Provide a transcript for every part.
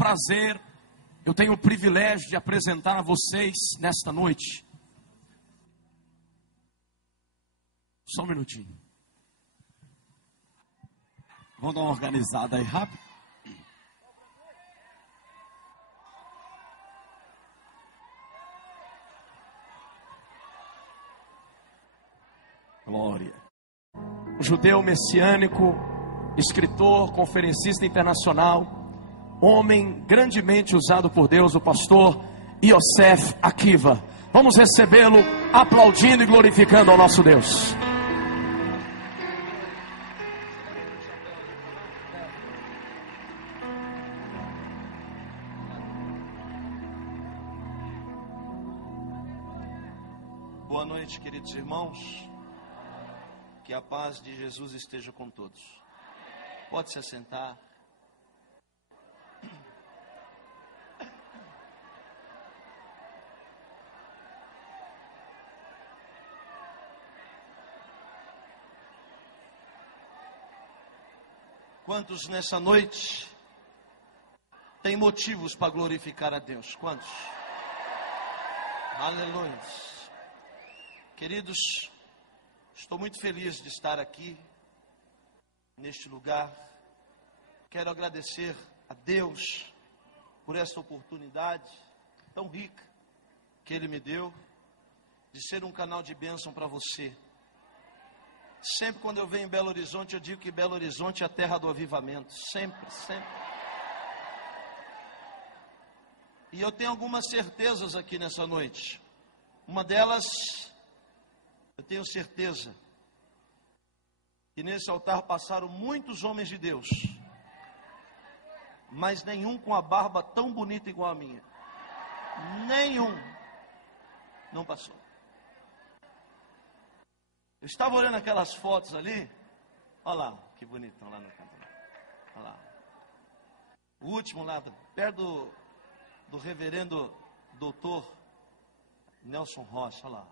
prazer, eu tenho o privilégio de apresentar a vocês nesta noite. Só um minutinho. Vamos dar uma organizada aí rápido. Glória. Um judeu messiânico, escritor, conferencista internacional, homem grandemente usado por Deus, o pastor Yosef Akiva. Vamos recebê-lo aplaudindo e glorificando ao nosso Deus. Boa noite, queridos irmãos. Que a paz de Jesus esteja com todos. Pode se assentar. Quantos nessa noite têm motivos para glorificar a Deus? Quantos? Aleluia. Queridos, estou muito feliz de estar aqui, neste lugar. Quero agradecer a Deus por essa oportunidade tão rica que Ele me deu, de ser um canal de bênção para você. Sempre quando eu venho em Belo Horizonte, eu digo que Belo Horizonte é a terra do avivamento. Sempre, sempre. E eu tenho algumas certezas aqui nessa noite. Uma delas, eu tenho certeza que nesse altar passaram muitos homens de Deus, mas nenhum com a barba tão bonita igual a minha. Nenhum. Não passou. Eu estava olhando aquelas fotos ali. Olha lá, que bonitão lá no canto. Olha lá. O último lá, perto do reverendo doutor Nelson Rocha. Olha lá,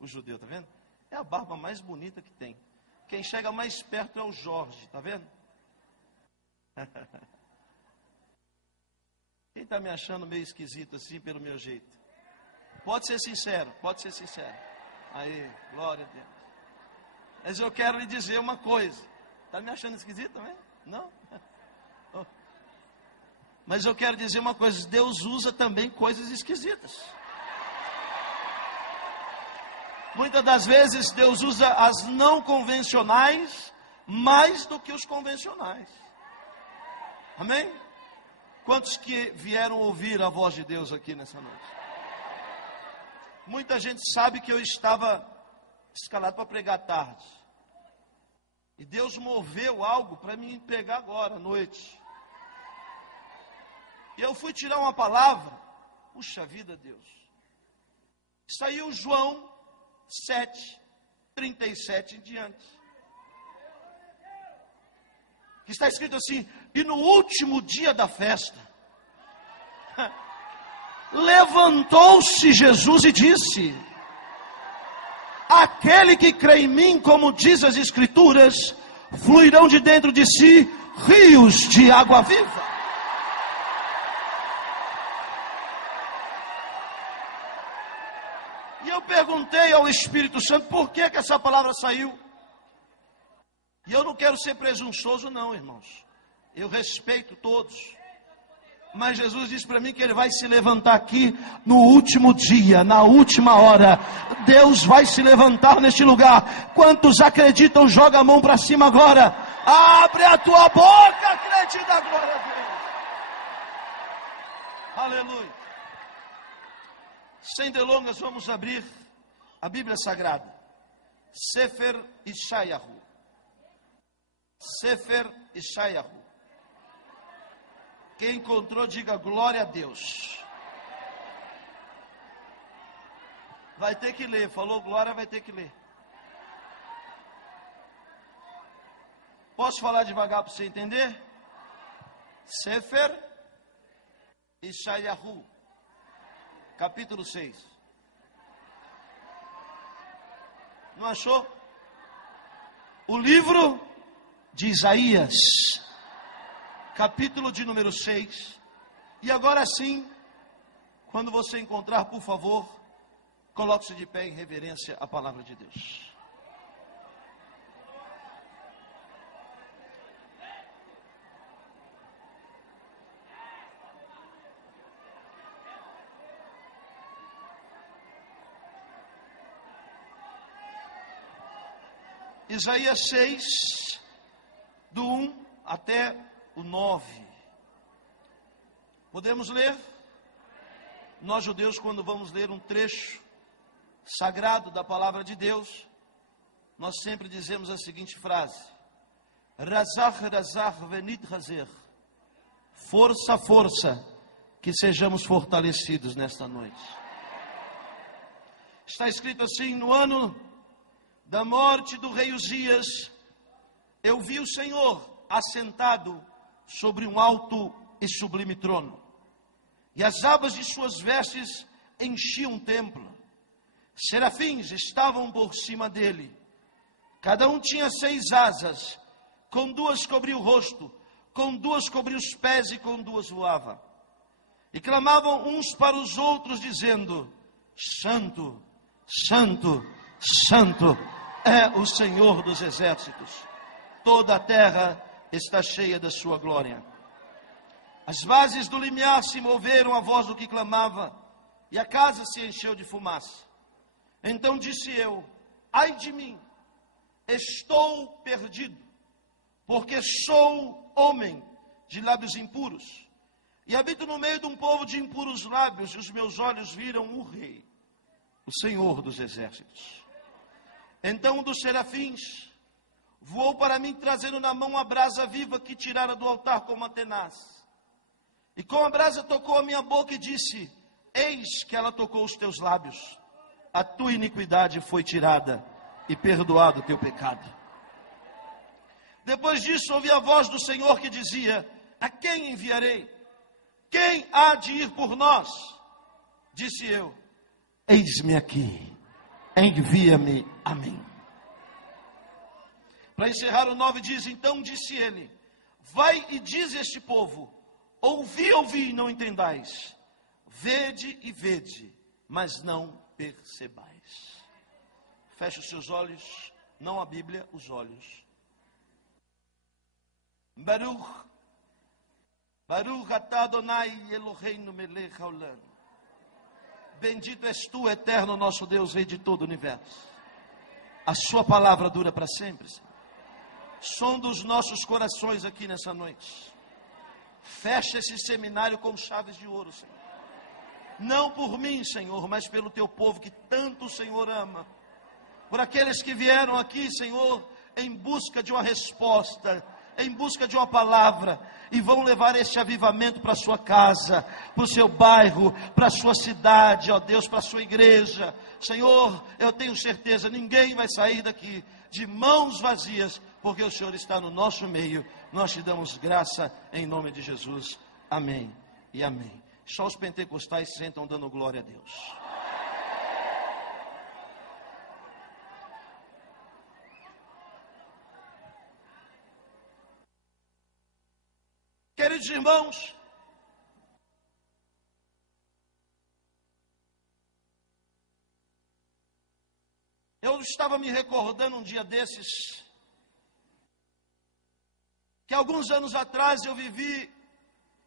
o judeu, tá vendo? É a barba mais bonita que tem. Quem chega mais perto é o Jorge, tá vendo? Quem está me achando meio esquisito assim pelo meu jeito? Pode ser sincero, pode ser sincero. Aí, glória a Deus. Mas eu quero lhe dizer uma coisa. Está me achando esquisito também? Não? Mas eu quero dizer uma coisa. Deus usa também coisas esquisitas. Muitas das vezes Deus usa as não convencionais mais do que os convencionais. Amém? Quantos que vieram ouvir a voz de Deus aqui nessa noite? Muita gente sabe que eu estava escalado para pregar tarde. E Deus moveu algo para me pegar agora à noite. E eu fui tirar uma palavra. Puxa vida, Deus. Saiu João 7:37 em diante. Que está escrito assim: e no último dia da festa, levantou-se Jesus e disse: aquele que crê em mim, como diz as Escrituras, fluirão de dentro de si rios de água viva. E eu perguntei ao Espírito Santo por que essa palavra saiu. E eu não quero ser presunçoso não, irmãos. Eu respeito todos. Mas Jesus disse para mim que Ele vai se levantar aqui no último dia, na última hora. Deus vai se levantar neste lugar. Quantos acreditam, joga a mão para cima agora. Abre a tua boca, acredita, glória a Deus. Aleluia. Sem delongas, vamos abrir a Bíblia Sagrada. Sefer Yeshayahu. Sefer Yeshayahu. Quem encontrou, diga glória a Deus. Vai ter que ler, falou glória, vai ter que ler. Posso falar devagar para você entender? Sefer Yeshayahu, capítulo 6. Não achou? O livro de Isaías, capítulo de número 6, E agora sim, quando você encontrar, por favor, coloque-se de pé em reverência à palavra de Deus. Isaías 6, do 1 até o 9. Podemos ler? Nós judeus, quando vamos ler um trecho sagrado da palavra de Deus, nós sempre dizemos a seguinte frase: Razach, razach, venit razer. Força, força, que sejamos fortalecidos nesta noite. Está escrito assim: no ano da morte do rei Uzias, eu vi o Senhor assentado sobre um alto e sublime trono, e as abas de suas vestes enchiam o templo. Serafins estavam por cima dele, cada um tinha 6 asas, com 2 cobria o rosto, com 2 cobria os pés e com 2 voava. E clamavam uns para os outros, dizendo: Santo, Santo, Santo é o Senhor dos exércitos. Toda a terra está cheia da sua glória. As bases do limiar se moveram à voz do que clamava, e a casa se encheu de fumaça. Então disse eu: ai de mim, estou perdido, porque sou homem de lábios impuros, e habito no meio de um povo de impuros lábios, e os meus olhos viram o Rei, o Senhor dos exércitos. Então um dos serafins voou para mim, trazendo na mão a brasa viva que tirara do altar com uma tenaz. E com a brasa tocou a minha boca e disse: eis que ela tocou os teus lábios. A tua iniquidade foi tirada e perdoado o teu pecado. Depois disso ouvi a voz do Senhor que dizia: a quem enviarei? Quem há de ir por nós? Disse eu: eis-me aqui, envia-me a mim. Para encerrar o 9 diz: então disse ele: vai e diz a este povo: ouvi, ouvi e não entendais, vede e vede, mas não percebais. Feche os seus olhos, não a Bíblia, os olhos. Baruch, Baruch atah Adonai Eloheinu melech haolam. Bendito és tu, eterno nosso Deus, Rei de todo o universo. A sua palavra dura para sempre, Senhor. Sonda os nossos corações aqui nessa noite. Fecha esse seminário com chaves de ouro, Senhor. Não por mim, Senhor, mas pelo teu povo que tanto o Senhor ama. Por aqueles que vieram aqui, Senhor, em busca de uma resposta, em busca de uma palavra, e vão levar esse avivamento para a sua casa, para o seu bairro, para a sua cidade, ó Deus, para a sua igreja. Senhor, eu tenho certeza, ninguém vai sair daqui de mãos vazias, porque o Senhor está no nosso meio. Nós te damos graça em nome de Jesus. Amém e amém. Só os pentecostais sentam dando glória a Deus. Queridos irmãos, eu estava me recordando um dia desses, que alguns anos atrás eu vivi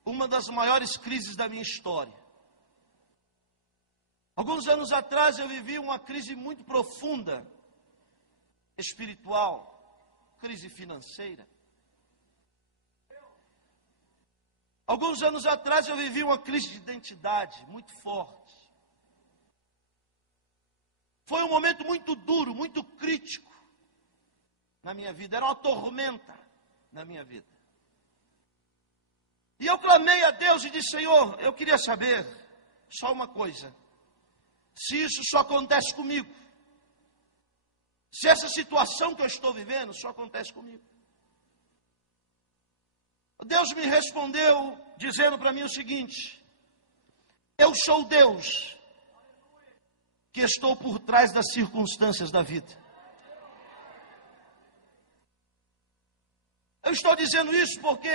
uma das maiores crises da minha história. Alguns anos atrás eu vivi uma crise muito profunda, espiritual, crise financeira. Alguns anos atrás eu vivi uma crise de identidade muito forte. Foi um momento muito duro, muito crítico na minha vida. Era uma tormenta na minha vida. E eu clamei a Deus e disse: Senhor, eu queria saber só uma coisa. Se isso só acontece comigo. Se essa situação que eu estou vivendo só acontece comigo. Deus me respondeu dizendo para mim o seguinte: eu sou Deus que estou por trás das circunstâncias da vida. Eu estou dizendo isso porque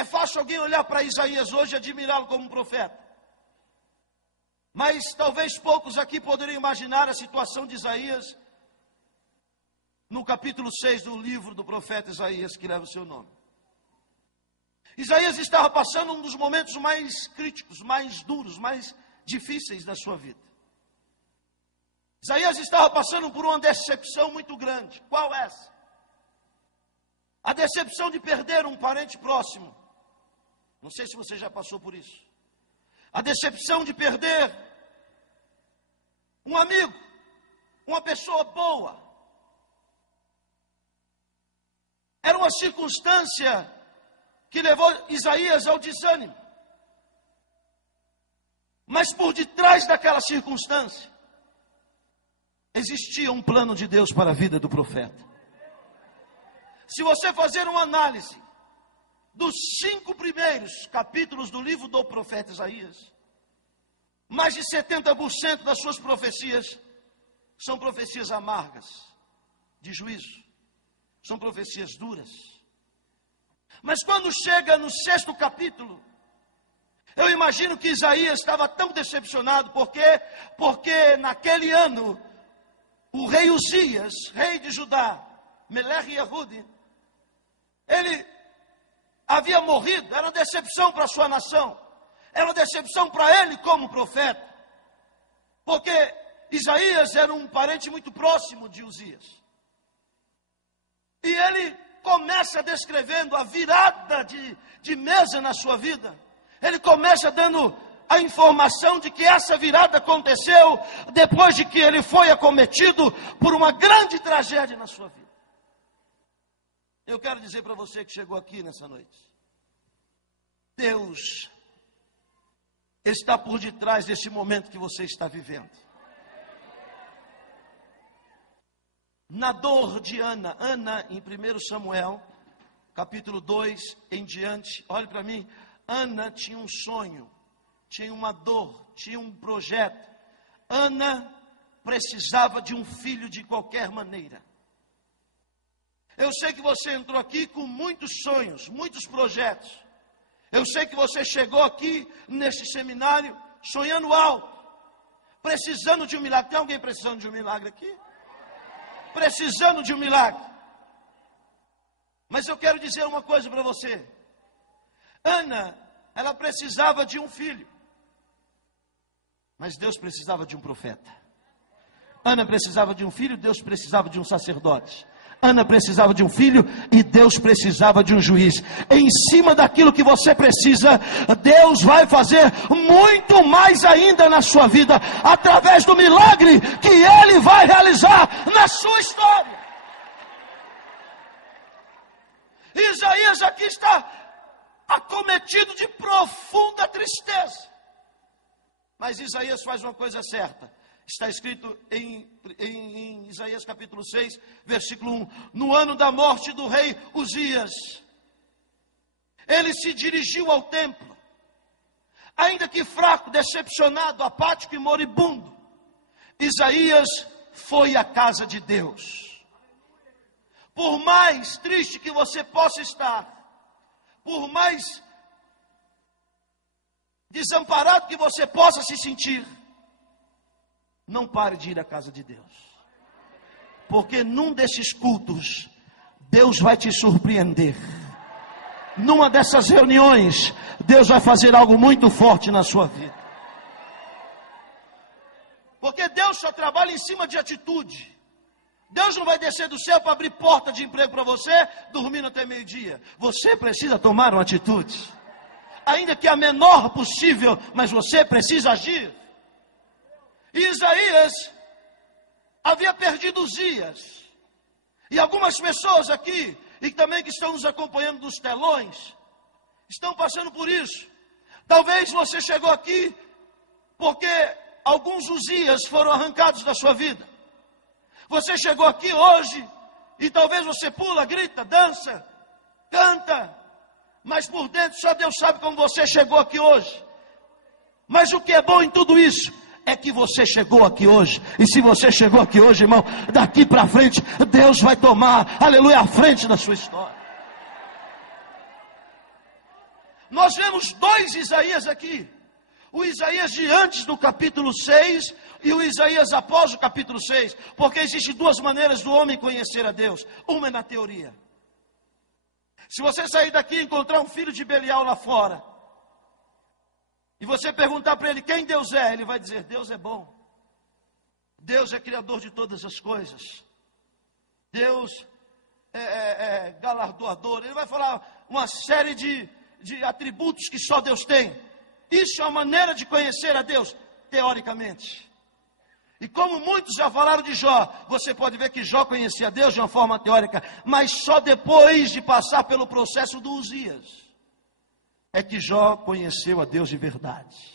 É fácil alguém olhar para Isaías hoje e admirá-lo como um profeta. Mas talvez poucos aqui poderiam imaginar a situação de Isaías no capítulo 6 do livro do profeta Isaías, que leva o seu nome. Isaías estava passando um dos momentos mais críticos, mais duros, mais difíceis da sua vida. Isaías estava passando por uma decepção muito grande. Qual essa? A decepção de perder um parente próximo. Não sei se você já passou por isso. A decepção de perder um amigo, uma pessoa boa. Era uma circunstância que levou Isaías ao desânimo. Mas por detrás daquela circunstância, existia um plano de Deus para a vida do profeta. Se você fazer uma análise dos 5 primeiros capítulos do livro do profeta Isaías, mais de 70% das suas profecias são profecias amargas, de juízo. São profecias duras. Mas quando chega no 6º capítulo, eu imagino que Isaías estava tão decepcionado, porque naquele ano, o rei Uzias, rei de Judá, Melech Yehudi, ele havia morrido. Era uma decepção para a sua nação, era uma decepção para ele como profeta, porque Isaías era um parente muito próximo de Uzias. E ele começa descrevendo a virada de mesa na sua vida. Ele começa dando a informação de que essa virada aconteceu depois de que ele foi acometido por uma grande tragédia na sua vida. Eu quero dizer para você que chegou aqui nessa noite, Deus está por detrás desse momento que você está vivendo. Na dor de Ana, em 1 Samuel, capítulo 2 em diante, olhe para mim, Ana tinha um sonho, tinha uma dor, tinha um projeto. Ana precisava de um filho de qualquer maneira. Eu sei que você entrou aqui com muitos sonhos, muitos projetos. Eu sei que você chegou aqui neste seminário sonhando alto, precisando de um milagre. Tem alguém precisando de um milagre aqui? Precisando de um milagre. Mas eu quero dizer uma coisa para você. Ana, ela precisava de um filho, mas Deus precisava de um profeta. Ana precisava de um filho, Deus precisava de um sacerdote. Ana precisava de um filho e Deus precisava de um juiz. Em cima daquilo que você precisa, Deus vai fazer muito mais ainda na sua vida, através do milagre que Ele vai realizar na sua história. Isaías aqui está acometido de profunda tristeza. Mas Isaías faz uma coisa certa. Está escrito em Isaías capítulo 6, versículo 1. No ano da morte do rei Uzias, ele se dirigiu ao templo. Ainda que fraco, decepcionado, apático e moribundo, Isaías foi à casa de Deus. Por mais triste que você possa estar, por mais desamparado que você possa se sentir, não pare de ir à casa de Deus. Porque num desses cultos, Deus vai te surpreender. Numa dessas reuniões, Deus vai fazer algo muito forte na sua vida. Porque Deus só trabalha em cima de atitude. Deus não vai descer do céu para abrir porta de emprego para você, dormindo até meio-dia. Você precisa tomar uma atitude. Ainda que a menor possível, mas você precisa agir. E Isaías havia perdido Uzias. E algumas pessoas aqui, e também que estão nos acompanhando dos telões, estão passando por isso. Talvez você chegou aqui porque alguns Uzias foram arrancados da sua vida. Você chegou aqui hoje e talvez você pula, grita, dança, canta, mas por dentro só Deus sabe como você chegou aqui hoje. Mas o que é bom em tudo isso é que você chegou aqui hoje. E se você chegou aqui hoje, irmão, daqui para frente, Deus vai tomar, aleluia, a frente da sua história. Nós vemos dois Isaías aqui. O Isaías de antes do capítulo 6 e o Isaías após o capítulo 6. Porque existem duas maneiras do homem conhecer a Deus. Uma é na teoria. Se você sair daqui e encontrar um filho de Belial lá fora, e você perguntar para ele quem Deus é, ele vai dizer: Deus é bom. Deus é criador de todas as coisas. Deus é galardoador. Ele vai falar uma série de atributos que só Deus tem. Isso é uma maneira de conhecer a Deus, teoricamente. E como muitos já falaram de Jó, você pode ver que Jó conhecia Deus de uma forma teórica, mas só depois de passar pelo processo do Uzias, é que Jó conheceu a Deus de verdade.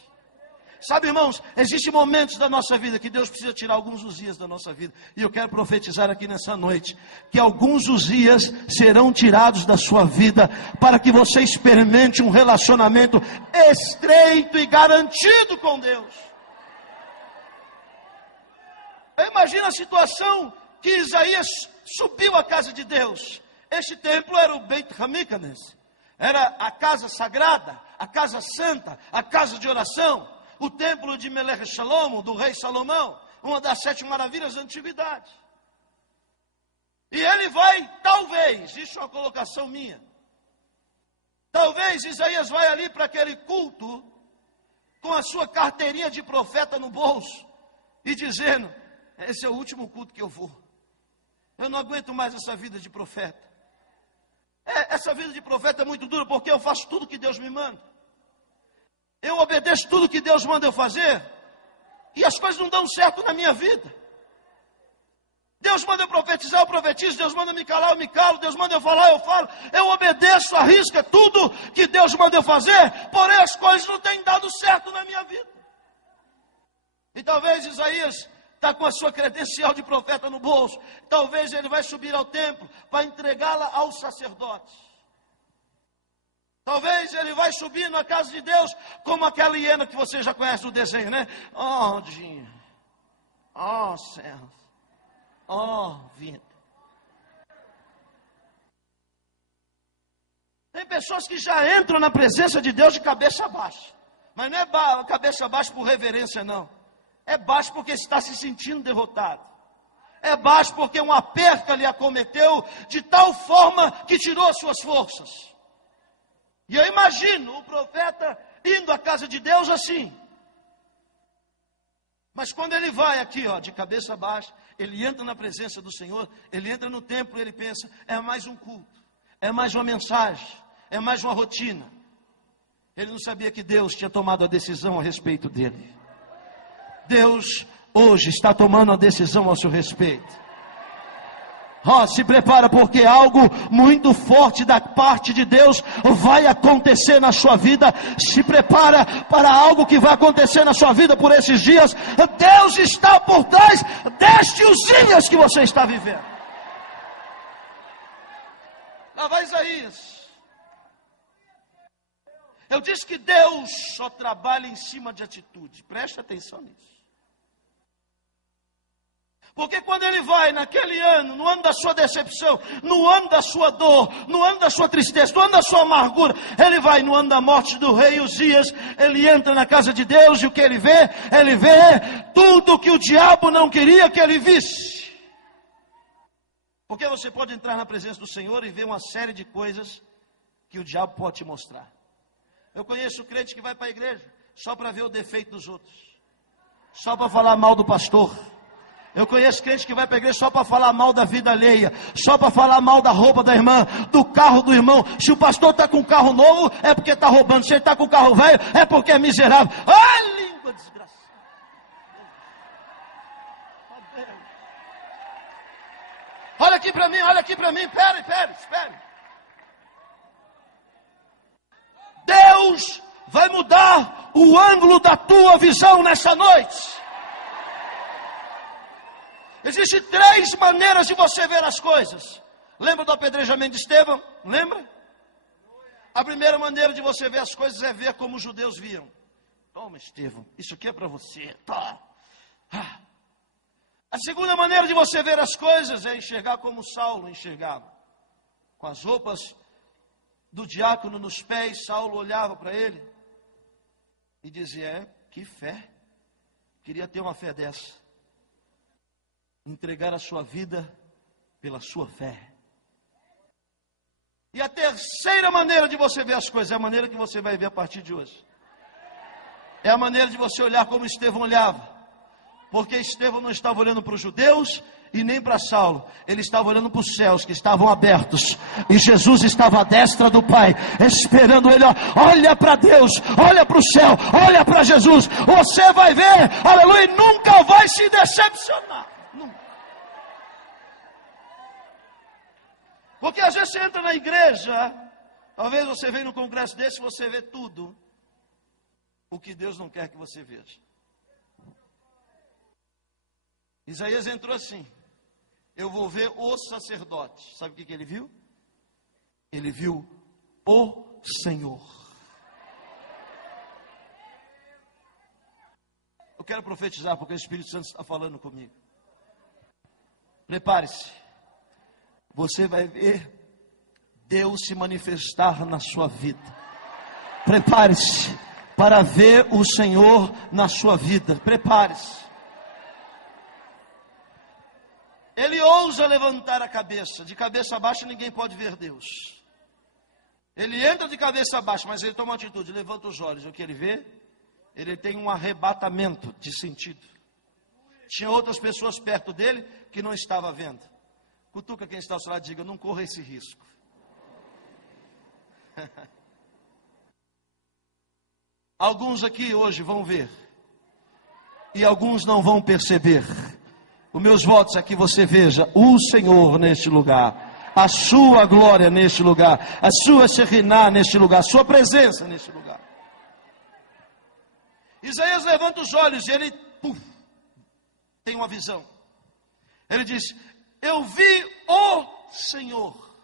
Sabe, irmãos, existem momentos da nossa vida que Deus precisa tirar alguns Uzias da nossa vida. E eu quero profetizar aqui nessa noite que alguns Uzias serão tirados da sua vida para que você experimente um relacionamento estreito e garantido com Deus. Imagina a situação que Isaías subiu à casa de Deus. Este templo era o Beit Hamikdash, era a casa sagrada, a casa santa, a casa de oração. O templo de Melech Shalom, do rei Salomão, uma das 7 maravilhas da antiguidade. E ele vai, talvez, isso é uma colocação minha, talvez Isaías vai ali para aquele culto, com a sua carteirinha de profeta no bolso, e dizendo: esse é o último culto que eu vou. Eu não aguento mais essa vida de profeta. Essa vida de profeta é muito dura, porque eu faço tudo que Deus me manda. Eu obedeço tudo que Deus manda eu fazer, e as coisas não dão certo na minha vida. Deus manda eu profetizar, eu profetizo. Deus manda me calar, eu me calo. Deus manda eu falar, eu falo. Eu obedeço, arrisco tudo que Deus manda eu fazer, porém as coisas não têm dado certo na minha vida. E talvez Isaías está com a sua credencial de profeta no bolso. Talvez ele vai subir ao templo para entregá-la aos sacerdotes. Talvez ele vai subir na casa de Deus como aquela hiena que você já conhece no desenho, né? Oh, dia. Oh, céus. Oh, vida. Tem pessoas que já entram na presença de Deus de cabeça baixa. Mas não é cabeça baixa por reverência, não. É baixo porque está se sentindo derrotado. É baixo porque um aperto lhe acometeu de tal forma que tirou as suas forças. E eu imagino o profeta indo à casa de Deus assim. Mas quando ele vai aqui, ó, de cabeça baixa, ele entra na presença do Senhor, ele entra no templo e ele pensa: é mais um culto, é mais uma mensagem, é mais uma rotina. Ele não sabia que Deus tinha tomado a decisão a respeito dele. Deus hoje está tomando a decisão ao seu respeito. Se prepara, porque algo muito forte da parte de Deus vai acontecer na sua vida. Se prepara para algo que vai acontecer na sua vida por esses dias. Deus está por trás destes dias que você está vivendo. Lá vai Isaías. Eu disse que Deus só trabalha em cima de atitude. Preste atenção nisso. Porque quando ele vai naquele ano, no ano da sua decepção, no ano da sua dor, no ano da sua tristeza, no ano da sua amargura, ele vai no ano da morte do rei Uzias, ele entra na casa de Deus e o que ele vê? Ele vê tudo que o diabo não queria que ele visse. Porque você pode entrar na presença do Senhor e ver uma série de coisas que o diabo pode te mostrar. Eu conheço crente que vai para a igreja só para ver o defeito dos outros, só para falar mal do pastor. Eu conheço crente que vai para a igreja só para falar mal da vida alheia, só para falar mal da roupa da irmã, do carro do irmão. Se o pastor está com um carro novo, é porque está roubando. Se ele está com um carro velho, é porque é miserável. Ai, língua desgraçada. Olha aqui para mim, espere. Deus vai mudar o ângulo da tua visão nessa noite. Existem 3 maneiras de você ver as coisas. Lembra do apedrejamento de Estevão? Lembra? A primeira maneira de você ver as coisas é ver como os judeus viam. Toma, Estevão, isso aqui é para você. Tá. A segunda maneira de você ver as coisas é enxergar como Saulo enxergava. Com as roupas do diácono nos pés, Saulo olhava para ele e dizia: que fé, queria ter uma fé dessa, entregar a sua vida pela sua fé. E a terceira maneira de você ver as coisas é a maneira que você vai ver a partir de hoje. É a maneira de você olhar como Estevão olhava. Porque Estevão não estava olhando para os judeus e nem para Saulo. Ele estava olhando para os céus que estavam abertos. E Jesus estava à destra do Pai, esperando ele. Olha para Deus, olha para o céu, olha para Jesus. Você vai ver, aleluia, e nunca vai se decepcionar. Nunca. Porque às vezes você entra na igreja, talvez você venha no congresso desse e você vê tudo o que Deus não quer que você veja. Isaías entrou assim: eu vou ver o sacerdote. Sabe o que ele viu? Ele viu o Senhor. Eu quero profetizar porque o Espírito Santo está falando comigo. Prepare-se. Você vai ver Deus se manifestar na sua vida. Prepare-se para ver o Senhor na sua vida. Prepare-se. Ele ousa levantar a cabeça. De cabeça baixa ninguém pode ver Deus. Ele entra de cabeça baixa, mas ele toma uma atitude, levanta os olhos. O que ele vê? Ele tem um arrebatamento de sentido. Tinha outras pessoas perto dele que não estava vendo. Cutuca quem está ao seu lado e diga: não corra esse risco. Alguns aqui hoje vão ver e alguns não vão perceber. Os meus votos é que você veja o Senhor neste lugar, a sua glória neste lugar, a sua Shekhinah neste lugar, a sua presença neste lugar. Isaías levanta os olhos e ele tem uma visão. Ele diz: eu vi o Senhor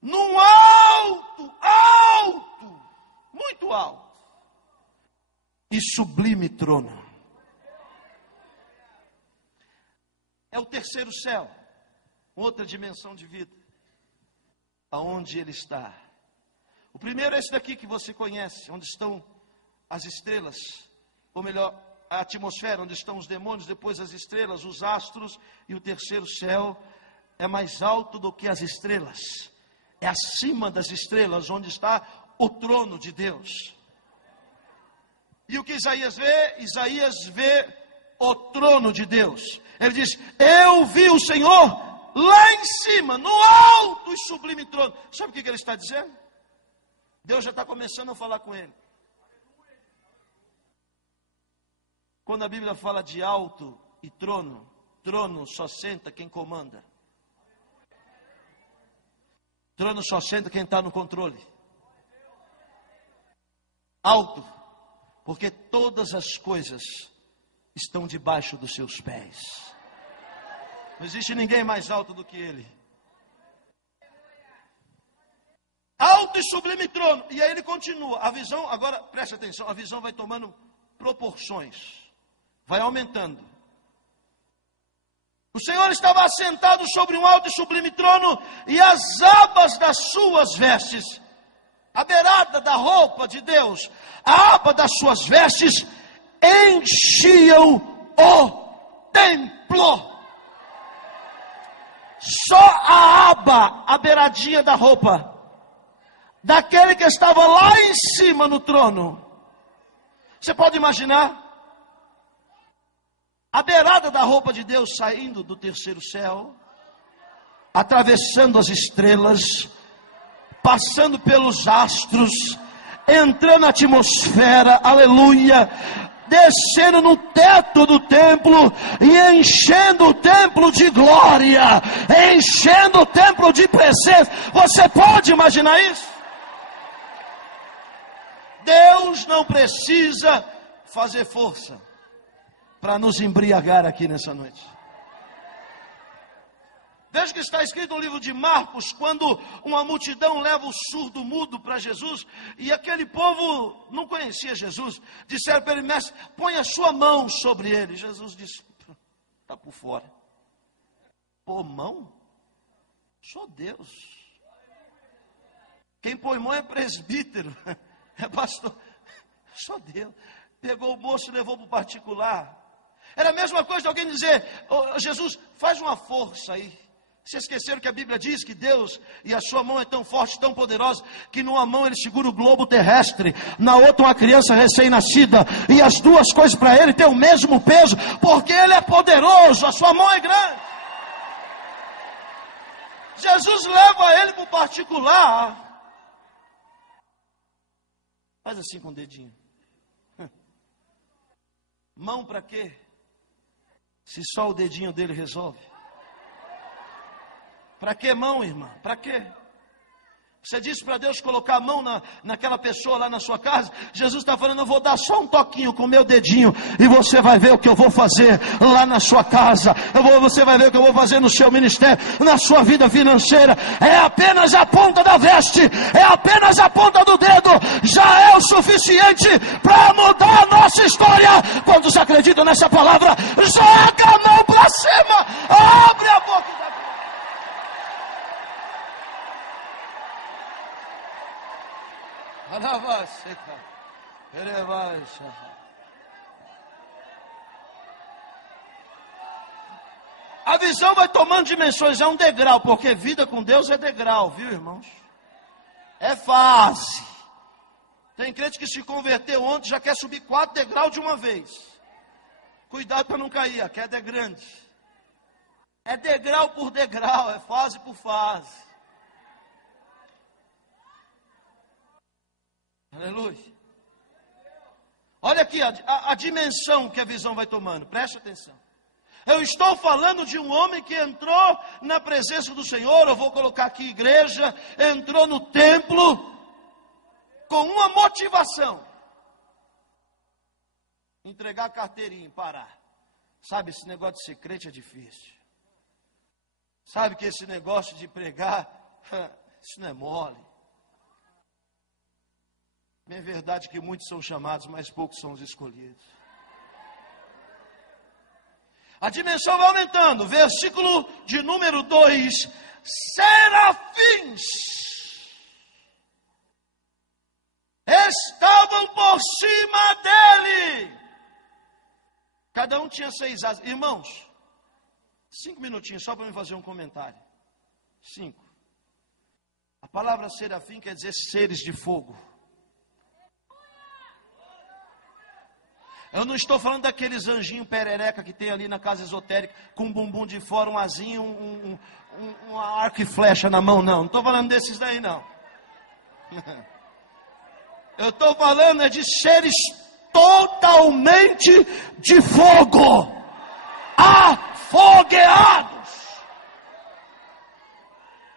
num alto, muito alto e sublime trono. É o terceiro céu, outra dimensão de vida, aonde ele está. O primeiro é esse daqui que você conhece, onde estão as estrelas, ou melhor, a atmosfera, onde estão os demônios, depois as estrelas, os astros, e o terceiro céu é mais alto do que as estrelas. É acima das estrelas, onde está o trono de Deus. E o que Isaías vê? Isaías vê o trono de Deus. Ele diz: eu vi o Senhor lá em cima, no alto e sublime trono. Sabe o que ele está dizendo? Deus já está começando a falar com ele. Quando a Bíblia fala de alto e trono, trono só senta quem comanda. Trono só senta quem está no controle. Alto, porque todas as coisas estão debaixo dos seus pés. Não existe ninguém mais alto do que ele. Alto e sublime trono. E aí ele continua. A visão, agora preste atenção, a visão vai tomando proporções. Vai aumentando. O Senhor estava assentado sobre um alto e sublime trono, e as abas das suas vestes, a beirada da roupa de Deus, a aba das suas vestes, enchiam o templo. Só a aba, a beiradinha da roupa, daquele que estava lá em cima no trono. Você pode imaginar? A beirada da roupa de Deus saindo do terceiro céu, atravessando as estrelas, passando pelos astros, entrando na atmosfera, aleluia, descendo no teto do templo e enchendo o templo de glória, enchendo o templo de presença. Você pode imaginar isso? Deus não precisa fazer força para nos embriagar aqui nessa noite. Veja o que está escrito no livro de Marcos, quando uma multidão leva o surdo mudo para Jesus, e aquele povo não conhecia Jesus, disseram para ele: mestre, põe a sua mão sobre ele. Jesus disse: está por fora. Pô, mão? Sou Deus. Quem põe mão é presbítero, é pastor. Só Deus. Pegou o moço e levou para o particular. Era a mesma coisa de alguém dizer: oh, Jesus, faz uma força aí. Vocês esqueceram que a Bíblia diz que Deus e a sua mão é tão forte, tão poderosa, que numa mão ele segura o globo terrestre, na outra uma criança recém-nascida, e as duas coisas para ele têm o mesmo peso, porque ele é poderoso, a sua mão é grande. Jesus leva ele para o particular. Faz assim com o dedinho. Mão para quê? Se só o dedinho dele resolve. Para que mão, irmã? Para quê? Você disse para Deus colocar a mão naquela pessoa lá na sua casa. Jesus está falando: eu vou dar só um toquinho com o meu dedinho, e você vai ver o que eu vou fazer lá na sua casa. Você vai ver o que eu vou fazer no seu ministério, na sua vida financeira. É apenas a ponta da veste, é apenas a ponta do dedo, já é o suficiente para mudar a nossa história. Quando você acredita nessa palavra, joga a mão para cima, abre a boca da boca. A visão vai tomando dimensões, é um degrau, porque vida com Deus é degrau, viu, irmãos? É fase. Tem crente que se converteu ontem, já quer subir 4 degraus de uma vez. Cuidado para não cair, a queda é grande. É degrau por degrau, é fase por fase. Aleluia. Olha aqui a dimensão que a visão vai tomando. Preste atenção. Eu estou falando de um homem que entrou na presença do Senhor. Eu vou colocar aqui igreja. Entrou no templo com uma motivação: entregar a carteirinha e parar. Sabe, esse negócio de ser crente é difícil. Sabe que esse negócio de pregar, isso não é mole. É verdade que muitos são chamados, mas poucos são os escolhidos. A dimensão vai aumentando. Versículo de número 2. Serafins estavam por cima dele. Cada um tinha 6 asas. Irmãos, 5 minutinhos só para me fazer um comentário. 5. A palavra serafim quer dizer seres de fogo. Eu não estou falando daqueles anjinhos perereca que tem ali na casa esotérica, com um bumbum de fora, um asinho, um arco e flecha na mão, não. Não estou falando desses daí, não. Eu estou falando de seres totalmente de fogo, afogueados.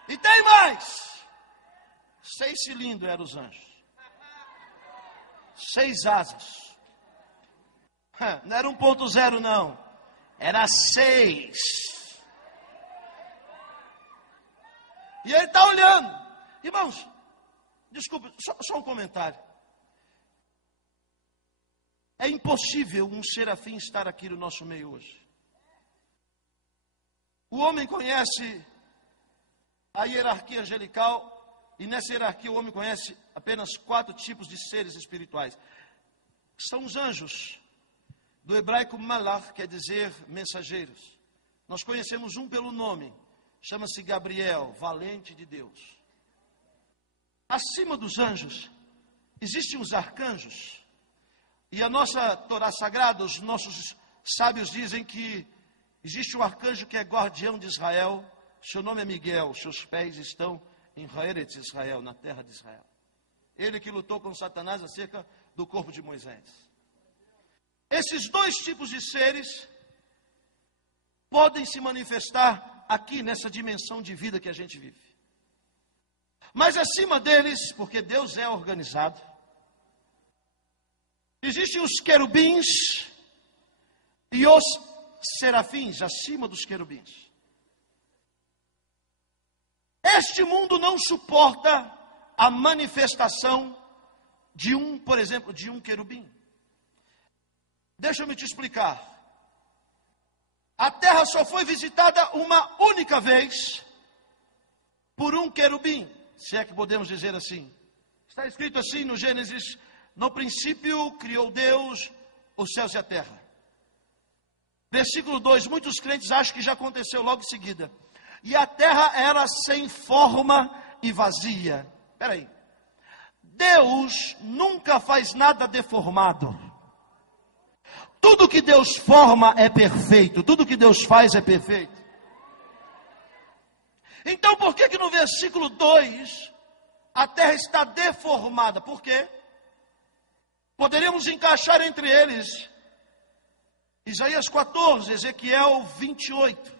E tem mais. 6 cilindros eram os anjos. 6 asas. Não era 1.0 não, era 6. E ele está olhando. Irmãos, desculpe, só um comentário. É impossível um serafim estar aqui no nosso meio hoje. O homem conhece a hierarquia angelical, e nessa hierarquia o homem conhece apenas 4 tipos de seres espirituais. São os anjos. Do hebraico malach, quer dizer mensageiros. Nós conhecemos um pelo nome, chama-se Gabriel, valente de Deus. Acima dos anjos, existem os arcanjos. E a nossa Torá Sagrada, os nossos sábios dizem que existe um arcanjo que é guardião de Israel. Seu nome é Miguel, seus pés estão em Eretz Israel, na terra de Israel. Ele que lutou com Satanás acerca do corpo de Moisés. Esses 2 tipos de seres podem se manifestar aqui nessa dimensão de vida que a gente vive. Mas acima deles, porque Deus é organizado, existem os querubins e os serafins acima dos querubins. Este mundo não suporta a manifestação de por exemplo, de um querubim. Deixa-me te explicar. A terra só foi visitada uma única vez por um querubim. se é que podemos dizer assim. Está escrito assim no Gênesis: no princípio criou Deus os céus e a terra. Versículo 2, muitos crentes acham que já aconteceu logo em seguida. E a terra era sem forma e vazia. Espera aí. Deus nunca faz nada deformado. Tudo que Deus forma é perfeito. Tudo que Deus faz é perfeito. Então por que no versículo 2 a terra está deformada? Por quê? Poderíamos encaixar entre eles Isaías 14, Ezequiel 28.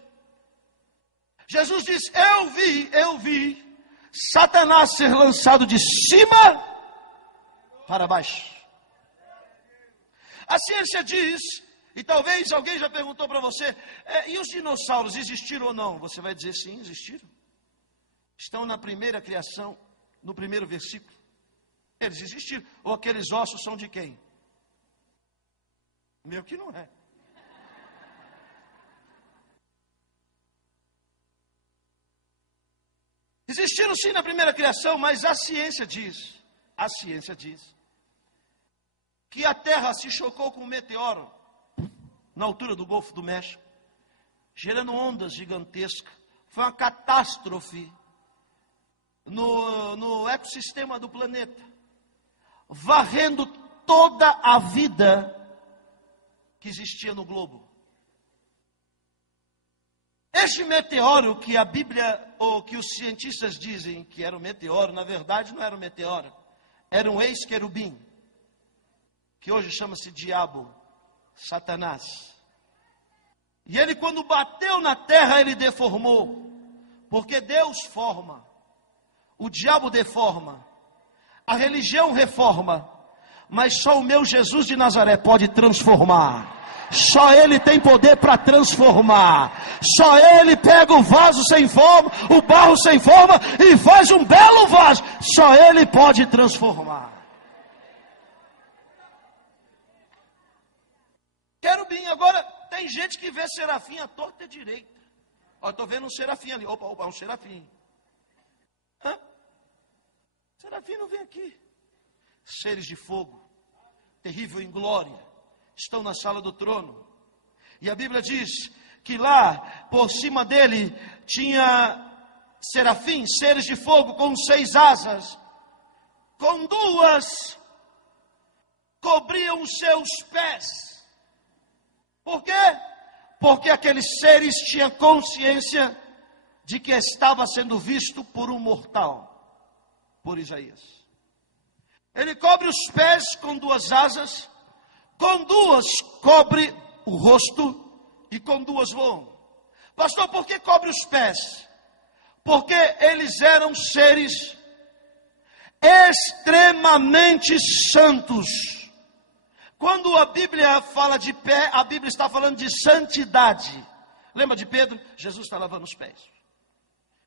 Jesus diz: eu vi Satanás ser lançado de cima para baixo. A ciência diz, e talvez alguém já perguntou para você, e os dinossauros existiram ou não? Você vai dizer sim, existiram. Estão na primeira criação, no primeiro versículo. Eles existiram. Ou aqueles ossos são de quem? Meu que não é. Existiram sim na primeira criação, mas a ciência diz que a Terra se chocou com um meteoro na altura do Golfo do México, gerando ondas gigantescas. Foi uma catástrofe no ecossistema do planeta, varrendo toda a vida que existia no globo. Este meteoro que a Bíblia, ou que os cientistas dizem que era um meteoro, na verdade não era um meteoro, era um ex-querubim, que hoje chama-se diabo, Satanás. E ele, quando bateu na terra, ele deformou, porque Deus forma, o diabo deforma, a religião reforma, mas só o meu Jesus de Nazaré pode transformar. Só Ele tem poder para transformar. Só Ele pega o vaso sem forma, o barro sem forma, e faz um belo vaso. Só Ele pode transformar. Querubim. Agora tem gente que vê serafim à torta e direita. Ó, estou vendo um serafim ali. Opa, um serafim. Hã? Serafim não vem aqui. Seres de fogo, terrível em glória, estão na sala do trono. E a Bíblia diz que lá, por cima dele, tinha serafins, seres de fogo, com 6 asas. Com 2, cobriam os seus pés. Por quê? Porque aqueles seres tinham consciência de que estava sendo visto por um mortal, por Isaías. Ele cobre os pés com 2 asas, com 2 cobre o rosto e com 2 voam. Pastor, por que cobre os pés? Porque eles eram seres extremamente santos. Quando a Bíblia fala de pé, a Bíblia está falando de santidade. Lembra de Pedro? Jesus está lavando os pés.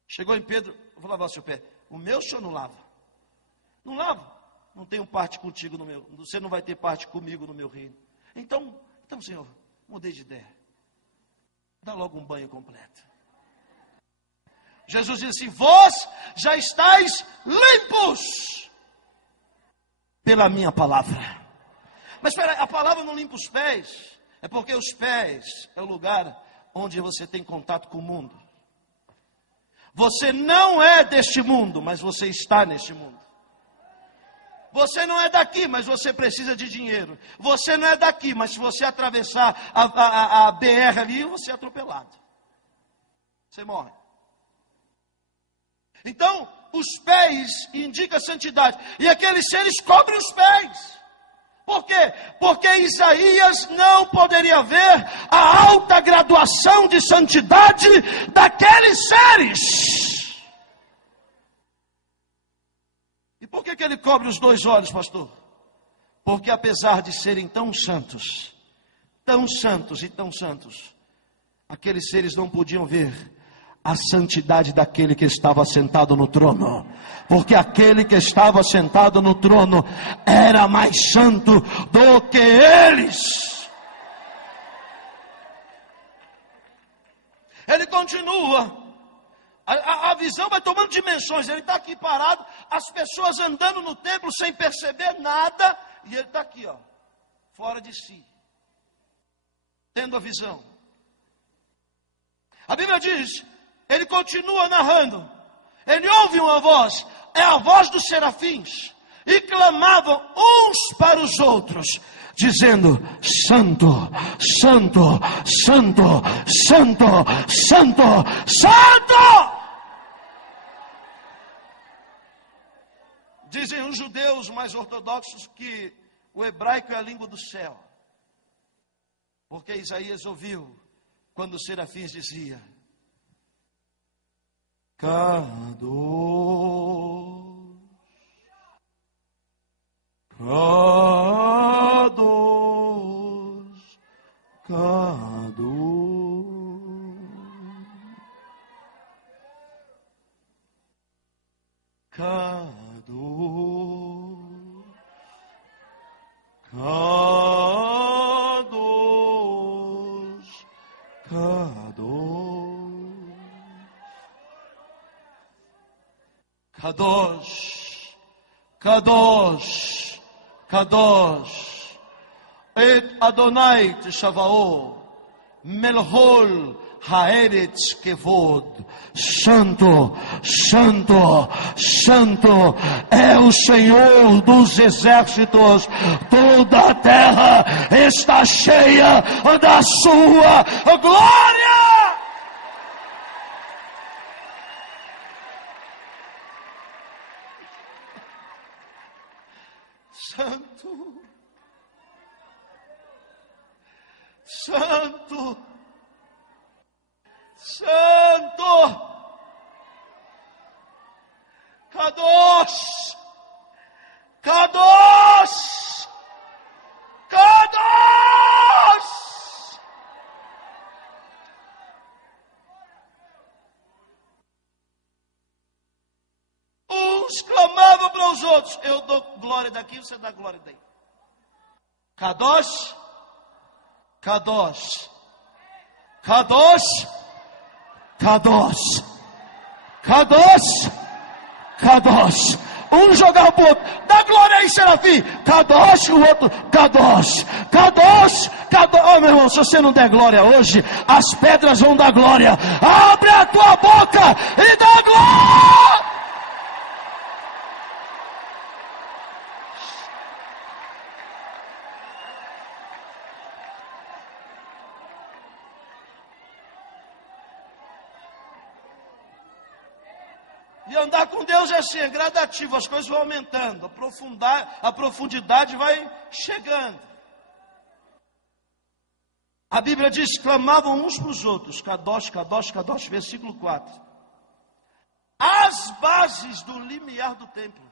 Chegou em Pedro: eu vou lavar o seu pé. O meu o senhor não lava. Não lava. Não tenho parte contigo no meu, você não vai ter parte comigo no meu reino. Então, Senhor, mudei de ideia. Dá logo um banho completo. Jesus diz assim: vós já estáis limpos pela minha palavra. Mas espera, a palavra não limpa os pés. É porque os pés é o lugar onde você tem contato com o mundo. Você não é deste mundo, mas você está neste mundo. Você não é daqui, mas você precisa de dinheiro. Você não é daqui, mas se você atravessar a BR ali, você é atropelado. Você morre. Então, os pés indicam a santidade. E aqueles seres cobrem os pés. Por quê? Porque Isaías não poderia ver a alta graduação de santidade daqueles seres. E por que ele cobre os 2 olhos, pastor? Porque apesar de serem tão santos e tão santos, aqueles seres não podiam ver a santidade daquele que estava sentado no trono. Porque aquele que estava sentado no trono era mais santo do que eles. Ele continua A visão vai tomando dimensões. Ele está aqui parado, as pessoas andando no templo sem perceber nada, e ele está aqui, ó, fora de si, tendo a visão. A Bíblia diz, ele continua narrando, ele ouve uma voz, é a voz dos serafins, e clamavam uns para os outros, dizendo: Santo, Santo, Santo, Santo, Santo, Santo. Dizem os judeus mais ortodoxos que o hebraico é a língua do céu, porque Isaías ouviu quando os serafins diziam: Kadosh, Kadosh, Kadosh, Kadosh, Kadosh, Kadosh, Kadosh, et Adonai Tshava'ot, Melchol Haaretz Kevod. Santo, Santo, Santo é o Senhor dos exércitos. Toda a terra está cheia da sua glória. Santo, Santo, Santo, Kadosh, Kadosh, Kadosh. Uns clamavam para os outros: eu dou glória daqui, você dá glória daí. Kadosh, Kadosh, Kadosh, Kadosh, Kadosh, Kadosh. Um jogava para o outro: dá glória aí, serafim. Kadosh, o outro: Kadosh, Kadosh, Kadosh. Oh, meu irmão, se você não der glória hoje, as pedras vão dar glória. Abre a tua boca e dá glória. E andar com Deus é assim, é gradativo, as coisas vão aumentando, a profundidade vai chegando. A Bíblia diz: clamavam uns para os outros, Kadosh, Kadosh, Kadosh, versículo 4. As bases do limiar do templo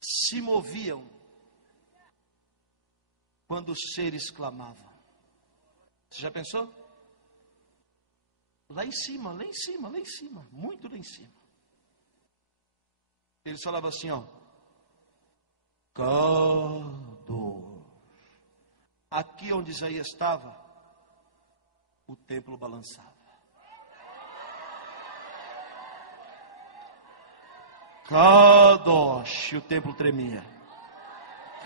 se moviam quando os seres clamavam. Você já pensou? Lá em cima, lá em cima, lá em cima, muito lá em cima. Eles falavam assim, ó: Kadosh. Aqui onde Isaías estava, o templo balançava. Kadosh, e o templo tremia.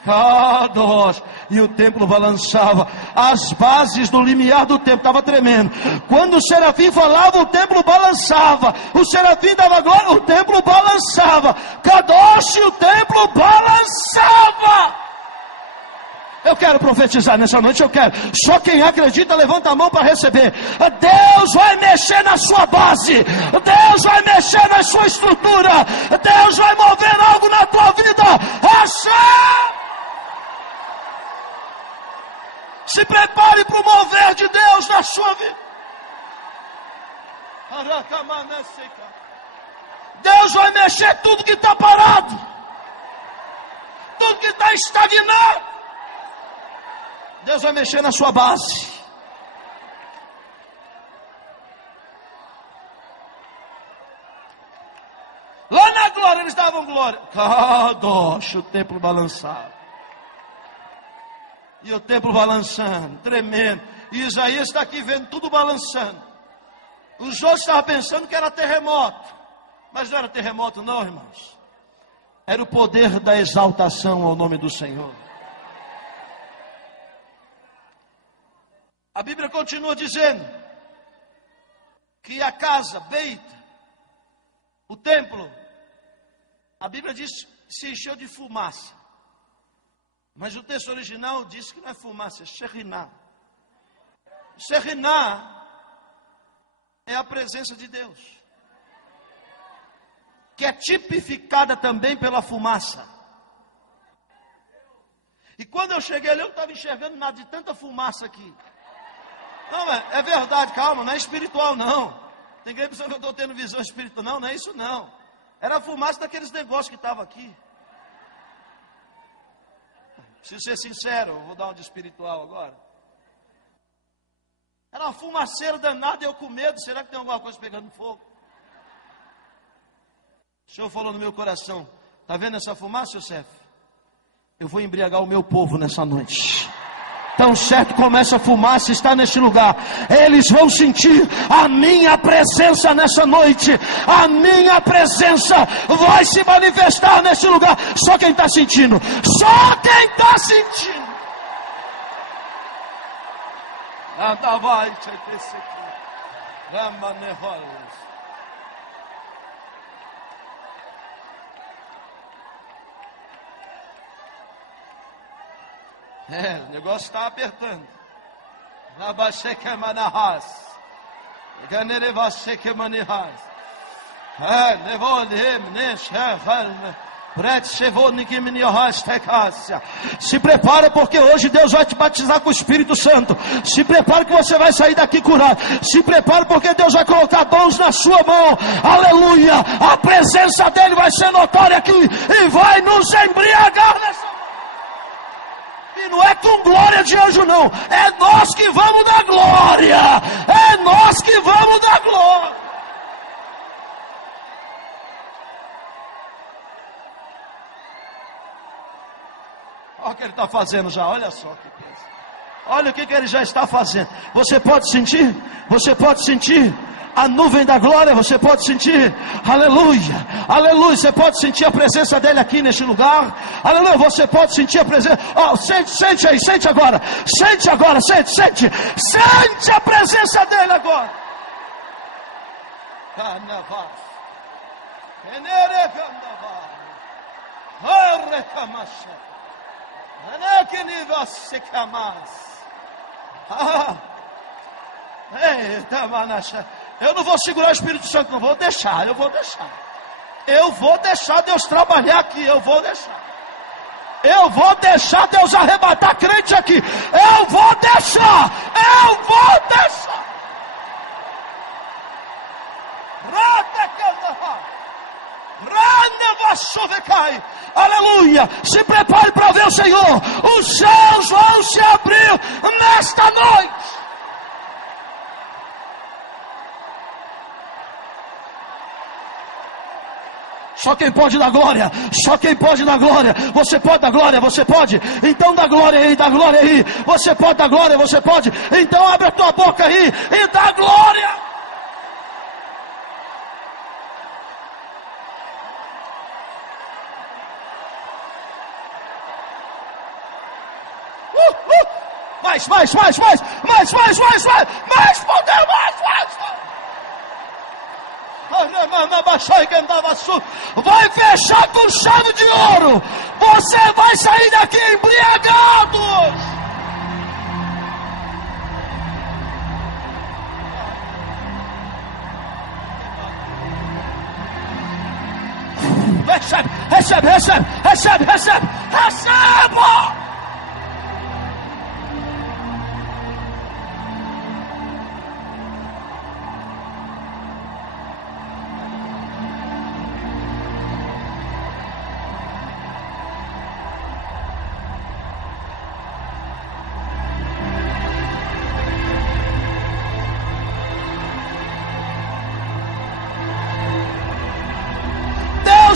Kadosh, e o templo balançava. As bases do limiar do templo estavam tremendo. Quando o serafim falava, o templo balançava. O serafim dava glória, o templo balançava. Kadosh, o templo balançava. Eu quero profetizar nessa noite, eu quero. Só quem acredita, levanta a mão para receber. Deus vai mexer na sua base. Deus vai mexer na sua estrutura. Deus vai mover algo na tua vida. Achar! Se prepare para o mover de Deus na sua vida. Deus vai mexer tudo que está parado. Tudo que está estagnado. Deus vai mexer na sua base. Lá na glória eles davam glória. Kadosh, o templo balançava. E o templo balançando, tremendo. E Isaías está aqui vendo tudo balançando. Os outros estavam pensando que era terremoto. Mas não era terremoto não, irmãos. Era o poder da exaltação ao nome do Senhor. A Bíblia continua dizendo que a casa, Beit, o templo, a Bíblia diz que se encheu de fumaça. Mas o texto original diz que não é fumaça, é Shekhinah. Shekhinah é a presença de Deus, que é tipificada também pela fumaça. E quando eu cheguei ali, eu não estava enxergando nada de tanta fumaça aqui. Não, é verdade, calma, não é espiritual não. Tem ninguém pensando que eu estou tendo visão espiritual. Não, não é isso não. Era a fumaça daqueles negócios que estavam aqui. Preciso ser sincero, eu vou dar uma de espiritual agora. Era uma fumaceira danada, eu com medo. Será que tem alguma coisa pegando fogo? O Senhor falou no meu coração: está vendo essa fumaça, Yosef? Eu vou embriagar o meu povo nessa noite. Tão certo como essa fumaça está neste lugar, eles vão sentir a minha presença nessa noite. A minha presença vai se manifestar neste lugar. Só quem está sentindo. Só quem está sentindo. Nada vai te perseguir. O negócio está apertando. Se prepara, porque hoje Deus vai te batizar com o Espírito Santo. Se prepara que você vai sair daqui curado. Se prepara, porque Deus vai colocar dons na sua mão. Aleluia. A presença dele vai ser notória aqui e vai nos embriagar nessa. E não é com glória de anjo não. É nós que vamos dar glória. É nós que vamos dar glória. Olha o que ele está fazendo já. Olha só o que é. Olha o que ele já está fazendo. Você pode sentir? Você pode sentir? A nuvem da glória, você pode sentir? Aleluia, aleluia. Você pode sentir a presença dele aqui neste lugar. Aleluia, você pode sentir a presença. Sente aí, sente agora. Sente agora, sente. Sente a presença dele agora. Eu não vou segurar o Espírito Santo, não vou deixar, eu vou deixar. Eu vou deixar Deus trabalhar aqui, eu vou deixar. Eu vou deixar Deus arrebatar crente aqui. Eu vou deixar. Aleluia. Se prepare para ver o Senhor. Os céus vão se abrir nesta noite. Só quem pode dar glória. Só quem pode dar glória. Você pode dar glória, você pode. Então dá glória aí, dá glória aí. Você pode dar glória, você pode. Então abre a tua boca aí e dá glória. Mais poder, mais. Vai fechar com chave de ouro. Você vai sair daqui embriagado. Recebe.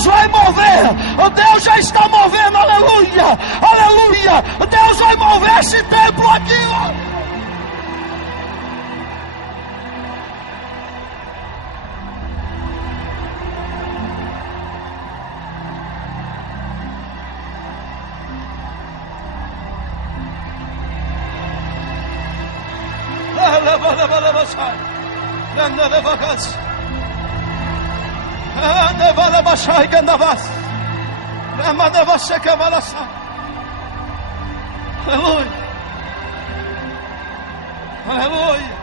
Vai mover, Deus já está movendo, aleluia, Deus vai mover esse templo aqui, Aleluia. Aleluia.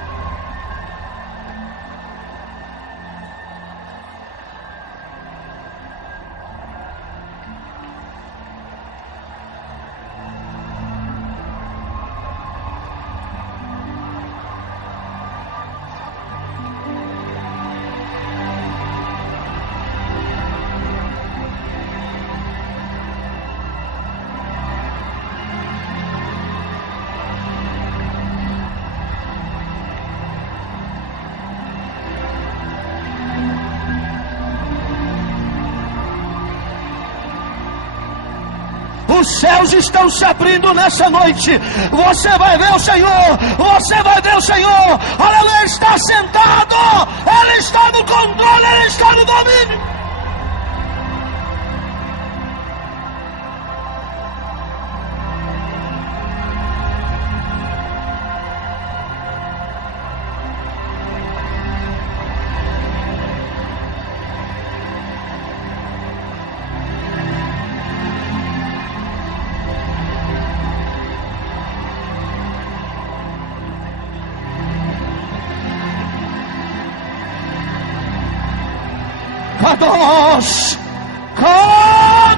Os céus estão se abrindo nessa noite. Você vai ver o Senhor. Você vai ver o Senhor. Aleluia, Ele está sentado. Ele está no controle. Ele está no domínio. Kadosh, Kadosh.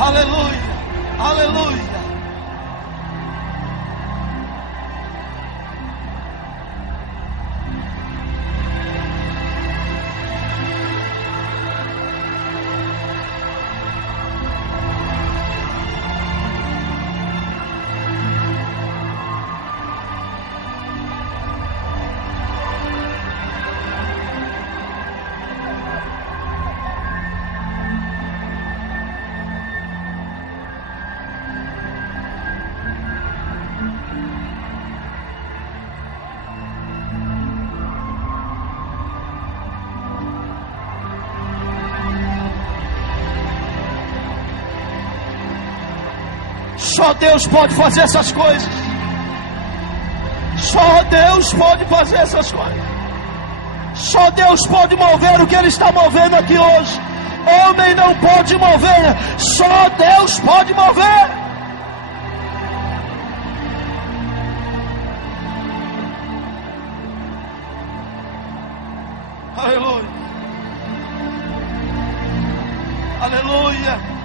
Aleluia, aleluia. Só Deus pode fazer essas coisas. Só Deus pode fazer essas coisas. Só Deus pode mover o que Ele está movendo aqui hoje. Homem não pode mover. Só Deus pode mover. Aleluia. Aleluia.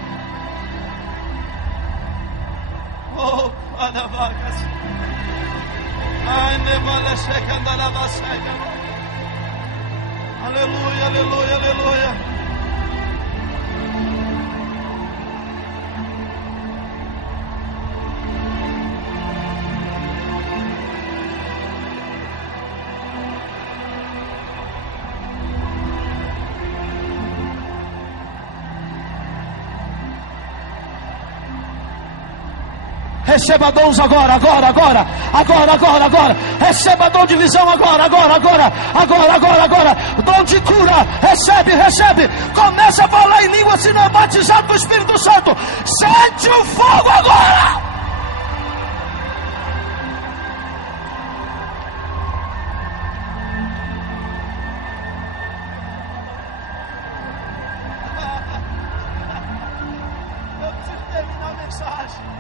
Oh, Pada Vargas. Ai, nevala checando a vassaga. Aleluia, aleluia, aleluia. Receba dons agora. Receba dom de visão agora. Dom de cura. Recebe. Começa a falar em língua, se não é batizado do Espírito Santo. Sente o fogo agora. Eu preciso terminar a mensagem.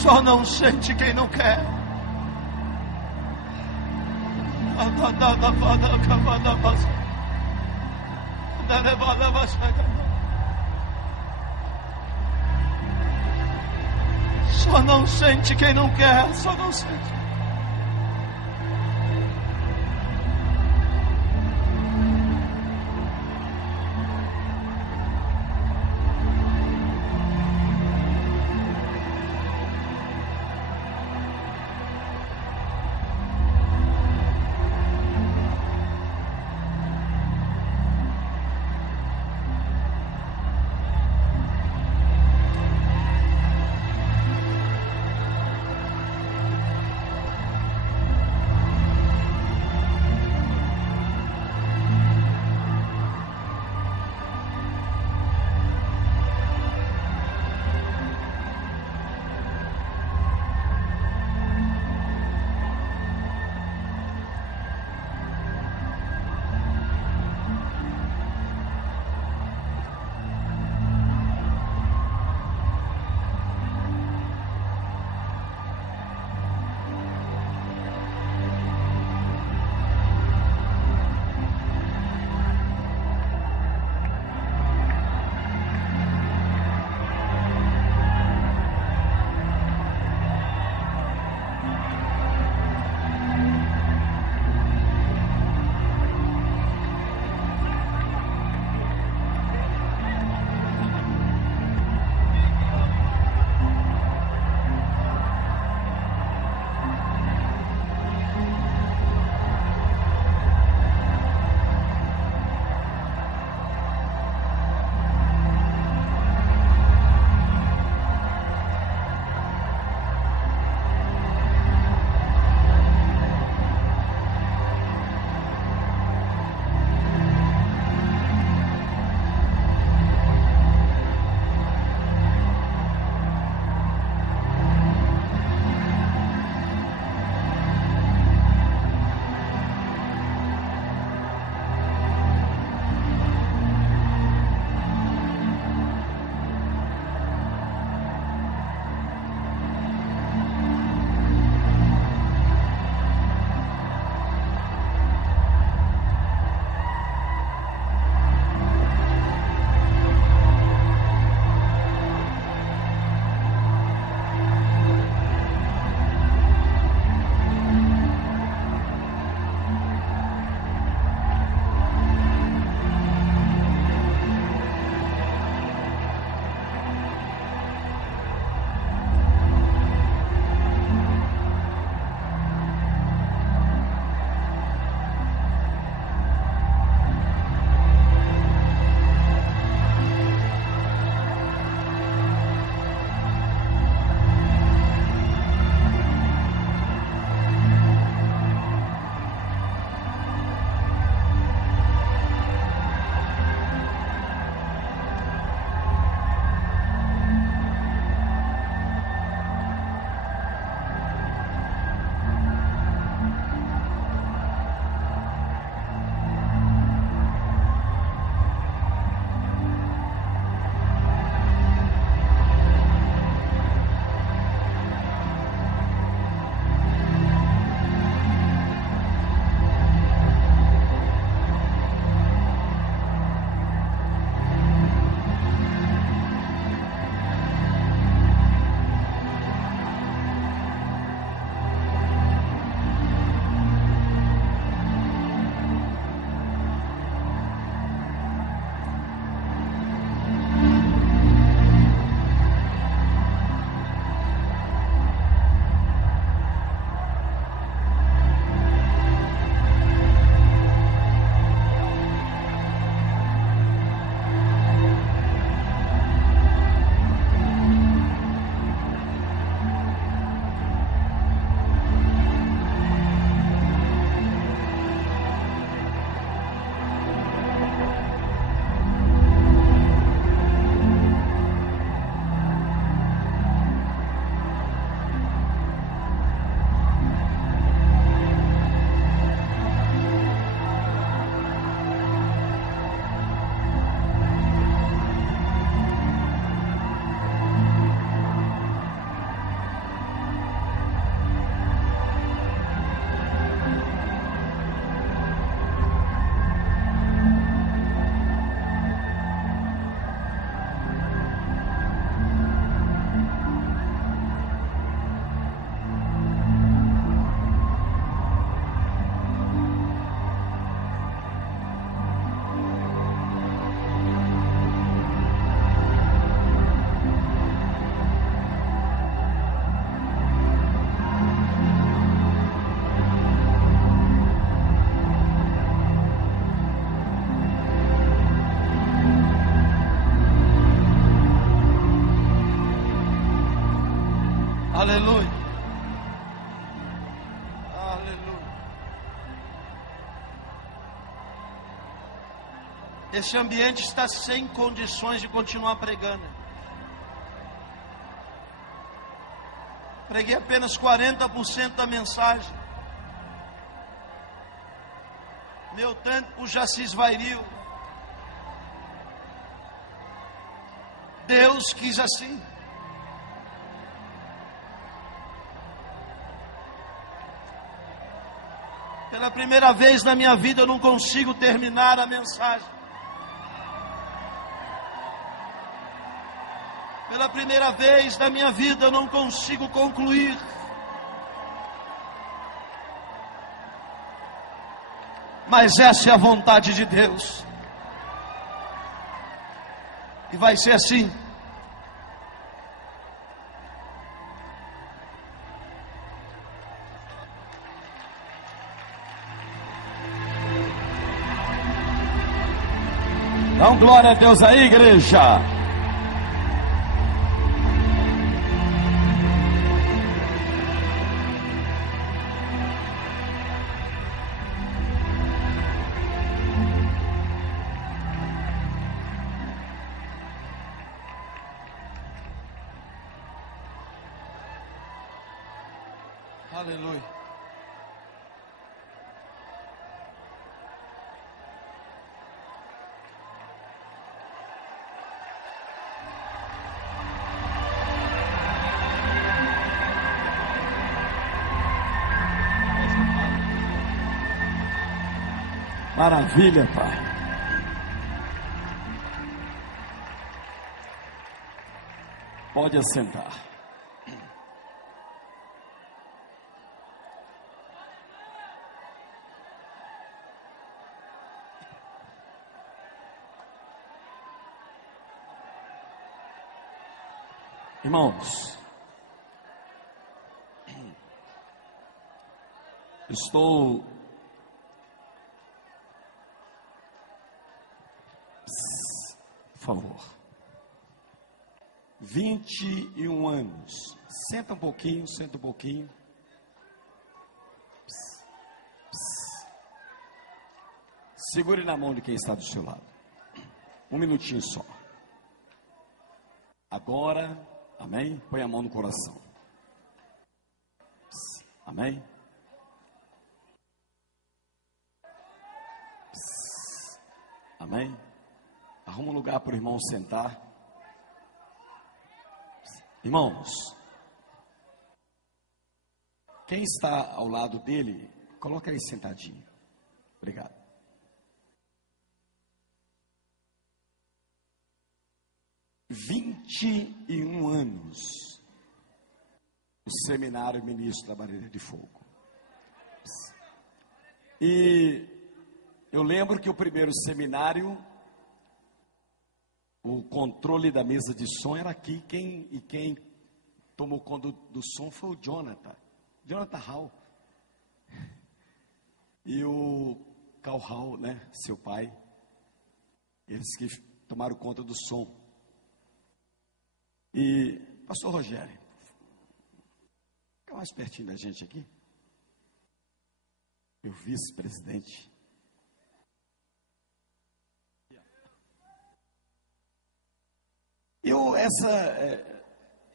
Só não sente quem não quer. Só não sente quem não quer. Só não sente. Aleluia. Aleluia. Esse ambiente está sem condições de continuar pregando. Preguei apenas 40% da mensagem. Meu tempo já se esvairiu. Deus quis assim. Pela primeira vez na minha vida eu não consigo terminar a mensagem. Pela primeira vez na minha vida eu não consigo concluir. Mas essa é a vontade de Deus. E vai ser assim. Dá glória a Deus aí, igreja. Aleluia. Maravilha, Pai. Pode assentar. Irmãos, estou por favor, 21 anos. Senta um pouquinho, senta um pouquinho. Segure na mão de quem está do seu lado. Um minutinho só. Agora, amém? Põe a mão no coração. Amém? Amém? Arruma um lugar para o irmão sentar. Irmãos, quem está ao lado dele, coloca aí sentadinho. Obrigado. "21 anos o Seminário Ministro da Barreira de Fogo. E eu lembro que o primeiro seminário, o controle da mesa de som era aqui. Quem tomou conta do som foi o Jonathan Hall. E o Carl Hall, né, seu pai. Eles que tomaram conta do som. E, pastor Rogério, fica mais pertinho da gente aqui. Meu vice-presidente.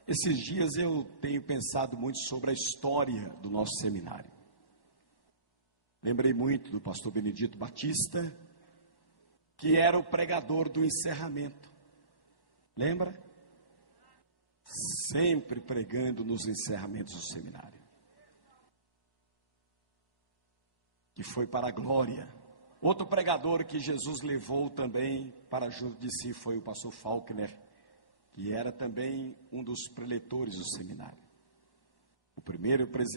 Esses dias eu tenho pensado muito sobre a história do nosso seminário. Lembrei muito do pastor Benedito Batista, que era o pregador do encerramento. Lembra? Sempre pregando nos encerramentos do seminário. Que foi para a glória. Outro pregador que Jesus levou também para junto de si foi o pastor Faulkner, que era também um dos preletores do seminário.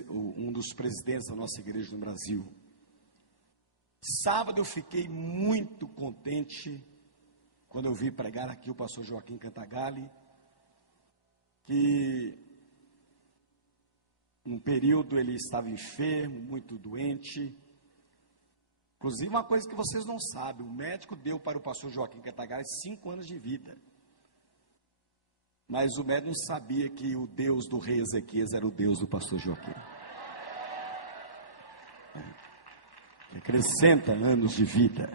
Um dos presidentes da nossa igreja no Brasil. Sábado eu fiquei muito contente quando eu vi pregar aqui o pastor Joaquim Cantagalli, que num período ele estava enfermo, muito doente. Inclusive uma coisa que vocês não sabem, o médico deu para o pastor Joaquim Cantagalli 5 anos de vida. Mas o médium sabia que o Deus do rei Ezequias era o Deus do pastor Joaquim. Que acrescenta anos de vida.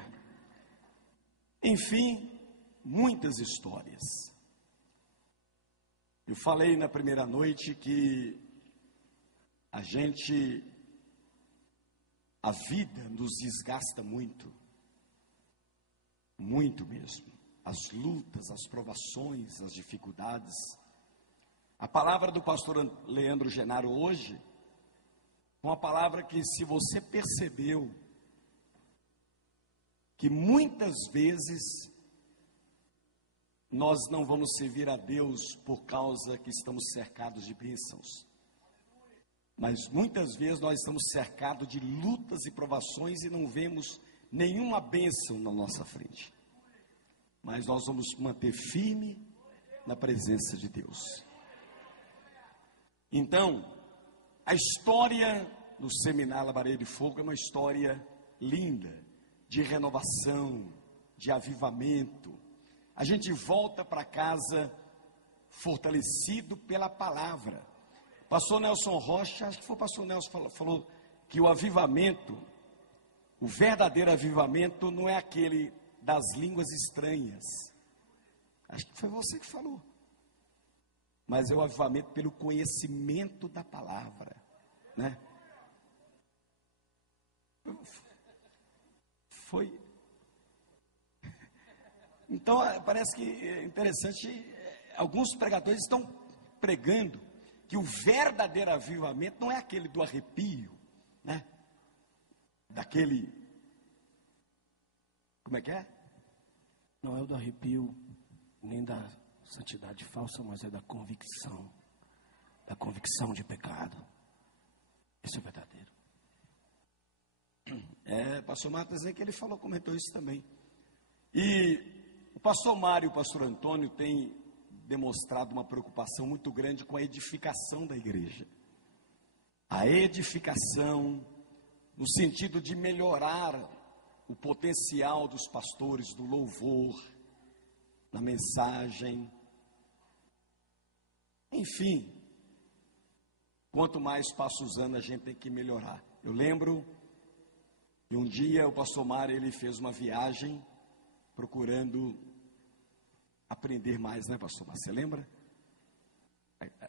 Enfim, muitas histórias. Eu falei na primeira noite que a vida nos desgasta muito. Muito mesmo. As lutas, as provações, as dificuldades. A palavra do pastor Leandro Genaro hoje, uma palavra que, se você percebeu, que muitas vezes nós não vamos servir a Deus por causa que estamos cercados de bênçãos. Mas muitas vezes nós estamos cercados de lutas e provações e não vemos nenhuma bênção na nossa frente. Mas nós vamos manter firme na presença de Deus. Então, a história do Seminário Labaredo de Fogo é uma história linda, de renovação, de avivamento. A gente volta para casa fortalecido pela palavra. Pastor Nelson Rocha, acho que foi o pastor Nelson falou que o avivamento, o verdadeiro avivamento não é aquele das línguas estranhas. Acho que foi você que falou. Mas é o avivamento pelo conhecimento da palavra, né? Foi. Então, parece que é interessante, alguns pregadores estão pregando que o verdadeiro avivamento não é aquele do arrepio, né? Daquele, como é que é? Não é o do arrepio, nem da santidade falsa, mas é da convicção de pecado. Esse é o verdadeiro. Pastor Marcos, que ele falou, comentou isso também. E o pastor Mário e o pastor Antônio têm demonstrado uma preocupação muito grande com a edificação da igreja. A edificação, no sentido de melhorar o potencial dos pastores, do louvor, na mensagem. Enfim, quanto mais passa os anos, a gente tem que melhorar. Eu lembro que um dia o pastor Mário, ele fez uma viagem procurando aprender mais, né, pastor Mário? Você lembra?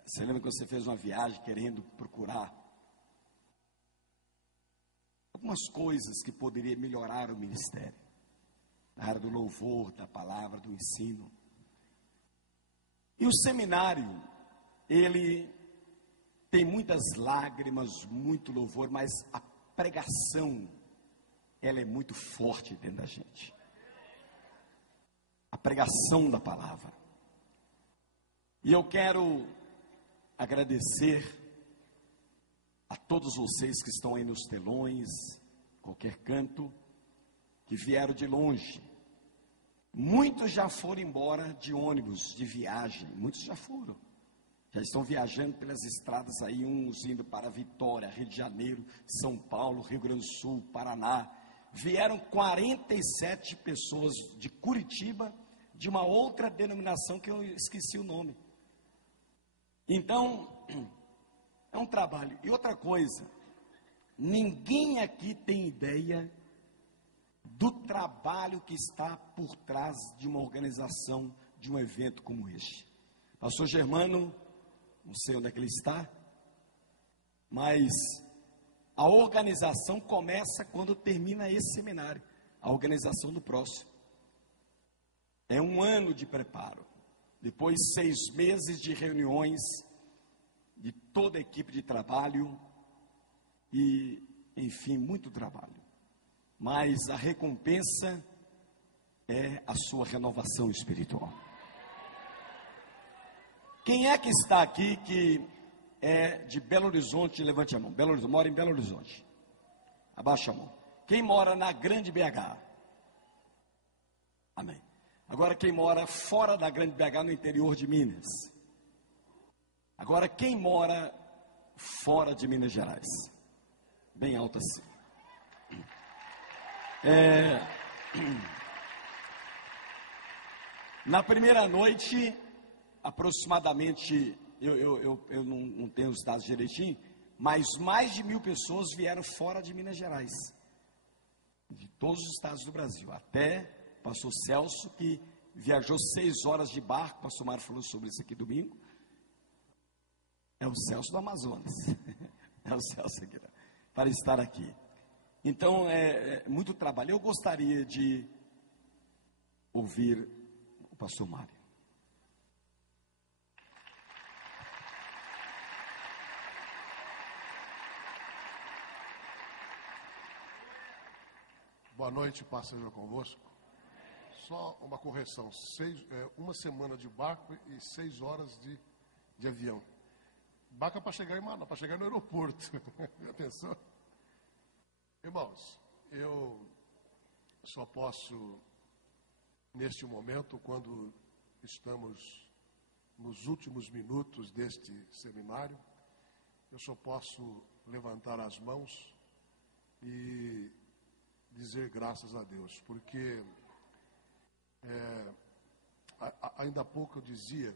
Você lembra que você fez uma viagem querendo procurar algumas coisas que poderiam melhorar o ministério, na área do louvor, da palavra, do ensino. E o seminário, ele tem muitas lágrimas, muito louvor, mas a pregação, ela é muito forte dentro da gente. A pregação da palavra. E eu quero agradecer a todos vocês que estão aí nos telões, qualquer canto, que vieram de longe. Muitos já foram embora de ônibus, de viagem, muitos já foram. Já estão viajando pelas estradas aí, uns indo para Vitória, Rio de Janeiro, São Paulo, Rio Grande do Sul, Paraná. Vieram 47 pessoas de Curitiba, de uma outra denominação que eu esqueci o nome. Então, é um trabalho. E outra coisa, ninguém aqui tem ideia do trabalho que está por trás de uma organização, de um evento como este. Pastor Germano, não sei onde é que ele está, mas a organização começa quando termina esse seminário, a organização do próximo. É um ano de preparo, depois 6 meses de reuniões de toda a equipe de trabalho e, enfim, muito trabalho. Mas a recompensa é a sua renovação espiritual. Quem é que está aqui que é de Belo Horizonte? Levante a mão. Belo Horizonte, mora em Belo Horizonte. Abaixa a mão. Quem mora na Grande BH? Amém. Agora quem mora fora da Grande BH, no interior de Minas? Agora quem mora fora de Minas Gerais? Bem alto assim. Na primeira noite, aproximadamente, eu não tenho os dados direitinho, mas mais de 1.000 pessoas vieram fora de Minas Gerais, de todos os estados do Brasil, até o pastor Celso, que viajou 6 horas de barco, o pastor Mário falou sobre isso aqui domingo, é o Celso do Amazonas, é o Celso aqui, para estar aqui. Então, é muito trabalho. Eu gostaria de ouvir o pastor Mário. Boa noite, paz seja convosco. Só uma correção, 1 semana de barco e 6 horas de avião. Barco é para chegar em Manaus, para chegar no aeroporto. Já pensou? Irmãos, eu só posso, neste momento, quando estamos nos últimos minutos deste seminário, eu só posso levantar as mãos e dizer graças a Deus, porque ainda há pouco eu dizia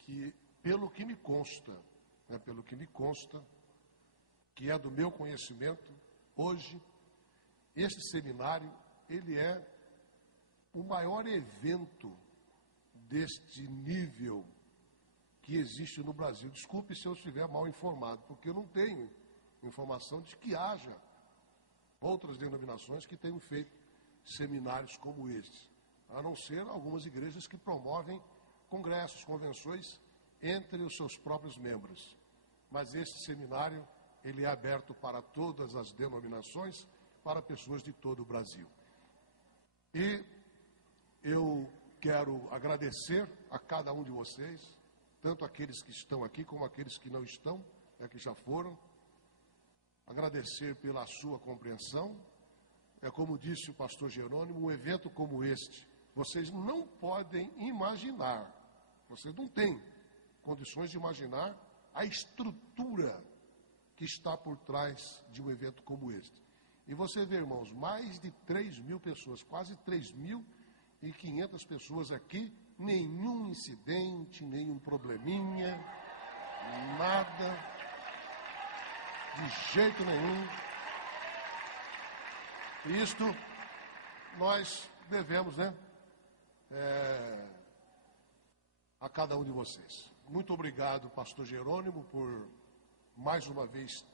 que, pelo que me consta, que é do meu conhecimento, hoje, este seminário, ele é o maior evento deste nível que existe no Brasil. Desculpe se eu estiver mal informado, porque eu não tenho informação de que haja outras denominações que tenham feito seminários como este, a não ser algumas igrejas que promovem congressos, convenções entre os seus próprios membros. Mas este seminário, ele é aberto para todas as denominações, para pessoas de todo o Brasil. E eu quero agradecer a cada um de vocês, tanto aqueles que estão aqui como aqueles que não estão, que já foram. Agradecer pela sua compreensão. Como disse o pastor Jerônimo, um evento como este, vocês não podem imaginar, vocês não têm condições de imaginar a estrutura que está por trás de um evento como este. E você vê, irmãos, mais de 3.000 pessoas, quase 3.500 pessoas aqui, nenhum incidente, nenhum probleminha, nada, de jeito nenhum. E isto nós devemos, a cada um de vocês. Muito obrigado, pastor Jerônimo, por mais uma vez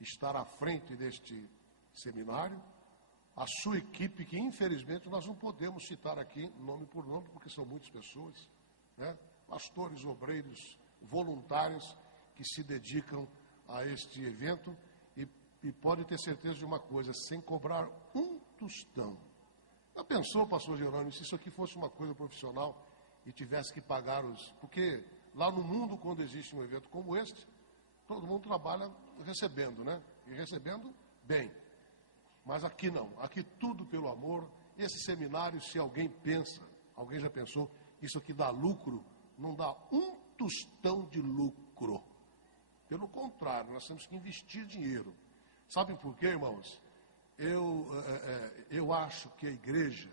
estar à frente deste seminário. A sua equipe, que infelizmente nós não podemos citar aqui nome por nome, porque são muitas pessoas, pastores, obreiros, voluntários que se dedicam a este evento e pode ter certeza de uma coisa, sem cobrar um tostão. Já pensou, pastor Jerônimo, se isso aqui fosse uma coisa profissional e tivesse que pagar os... Porque lá no mundo, quando existe um evento como este, todo mundo trabalha recebendo, E recebendo bem. Mas aqui não, aqui tudo pelo amor. Esse seminário, se alguém pensa, alguém já pensou, isso aqui dá lucro, não dá um tostão de lucro. Pelo contrário, nós temos que investir dinheiro. Sabem por quê, irmãos? Eu acho que a igreja,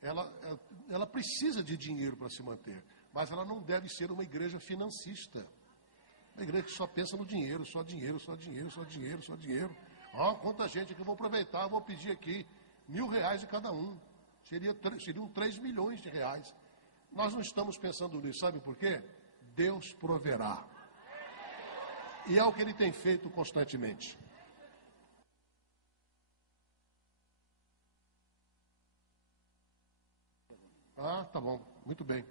ela precisa de dinheiro para se manter, mas ela não deve ser uma igreja financista. Uma igreja que só pensa no dinheiro, só dinheiro, só dinheiro, só dinheiro, só dinheiro. Quanta gente que eu vou aproveitar, vou pedir aqui R$1.000 de cada um. Seriam 3 milhões de reais. Nós não estamos pensando nisso, sabe por quê? Deus proverá. E é o que Ele tem feito constantemente. Tá bom, muito bem.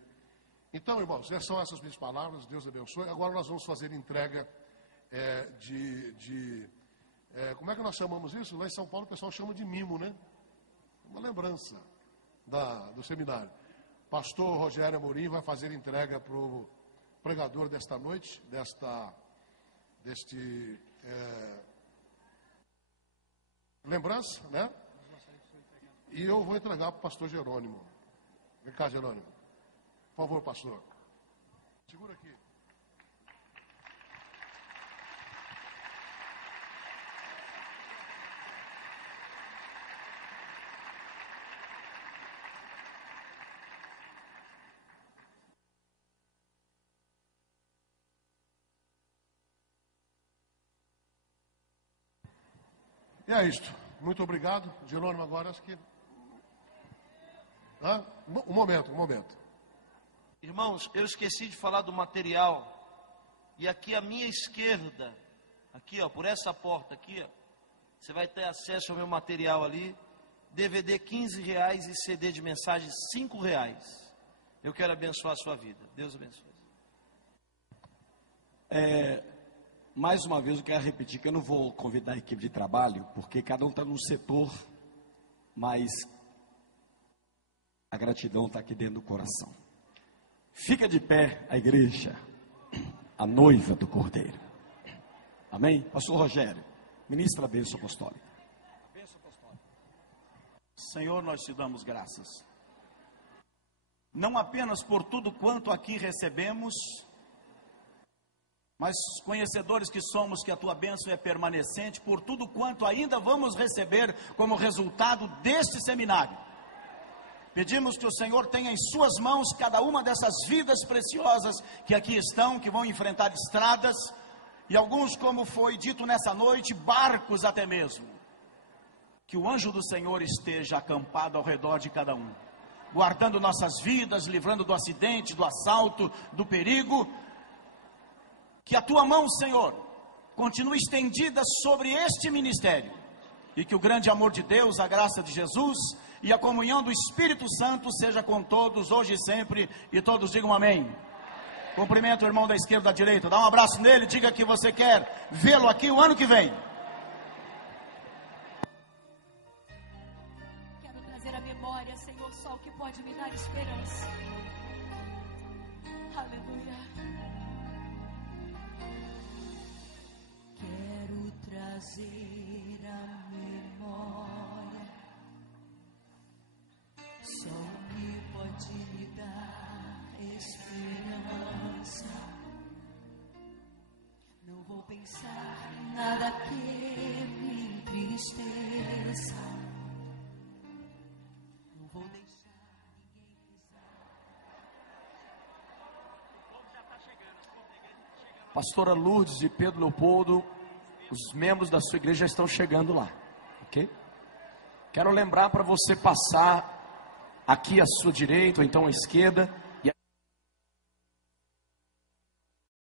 Então, irmãos, são essas minhas palavras, Deus abençoe. Agora nós vamos fazer entrega como é que nós chamamos isso? Lá em São Paulo o pessoal chama de mimo, Uma lembrança do seminário. Pastor Rogério Amorim vai fazer entrega para o pregador desta noite, lembrança, E eu vou entregar para o pastor Jerônimo. Vem cá, Jerônimo. Por favor, pastor. Segura aqui. E é isto. Muito obrigado. Jerônimo, agora acho que... Um momento. Irmãos, eu esqueci de falar do material. E aqui à minha esquerda, aqui ó, por essa porta aqui ó, você vai ter acesso ao meu material ali. DVD R$15 e CD de mensagem R$5. Eu quero abençoar a sua vida. Deus abençoe. Mais uma vez eu quero repetir que eu não vou convidar a equipe de trabalho, porque cada um está num setor, mas a gratidão está aqui dentro do coração. Fica de pé a igreja, a noiva do Cordeiro. Amém? Pastor Rogério, ministra a bênção apostólica. Senhor, nós te damos graças. Não apenas por tudo quanto aqui recebemos, mas conhecedores que somos que a tua bênção é permanecente, por tudo quanto ainda vamos receber como resultado deste seminário. Pedimos que o Senhor tenha em suas mãos cada uma dessas vidas preciosas que aqui estão, que vão enfrentar estradas, e alguns, como foi dito nessa noite, barcos até mesmo. Que o anjo do Senhor esteja acampado ao redor de cada um, guardando nossas vidas, livrando do acidente, do assalto, do perigo. Que a tua mão, Senhor, continue estendida sobre este ministério, e que o grande amor de Deus, a graça de Jesus e a comunhão do Espírito Santo seja com todos, hoje e sempre, e todos digam amém. Cumprimento o irmão da esquerda e da direita, dá um abraço nele, diga que você quer vê-lo aqui o ano que vem. Quero trazer à memória, Senhor, só o que pode me dar esperança. Aleluia. Quero trazer à memória só o que pode me dar esperança. Não vou pensar em nada que me entristeça. Não vou deixar ninguém pisar. Pastora Lourdes e Pedro Leopoldo, os membros da sua igreja estão chegando lá, ok? Quero lembrar para você passar aqui à sua direita ou então à esquerda.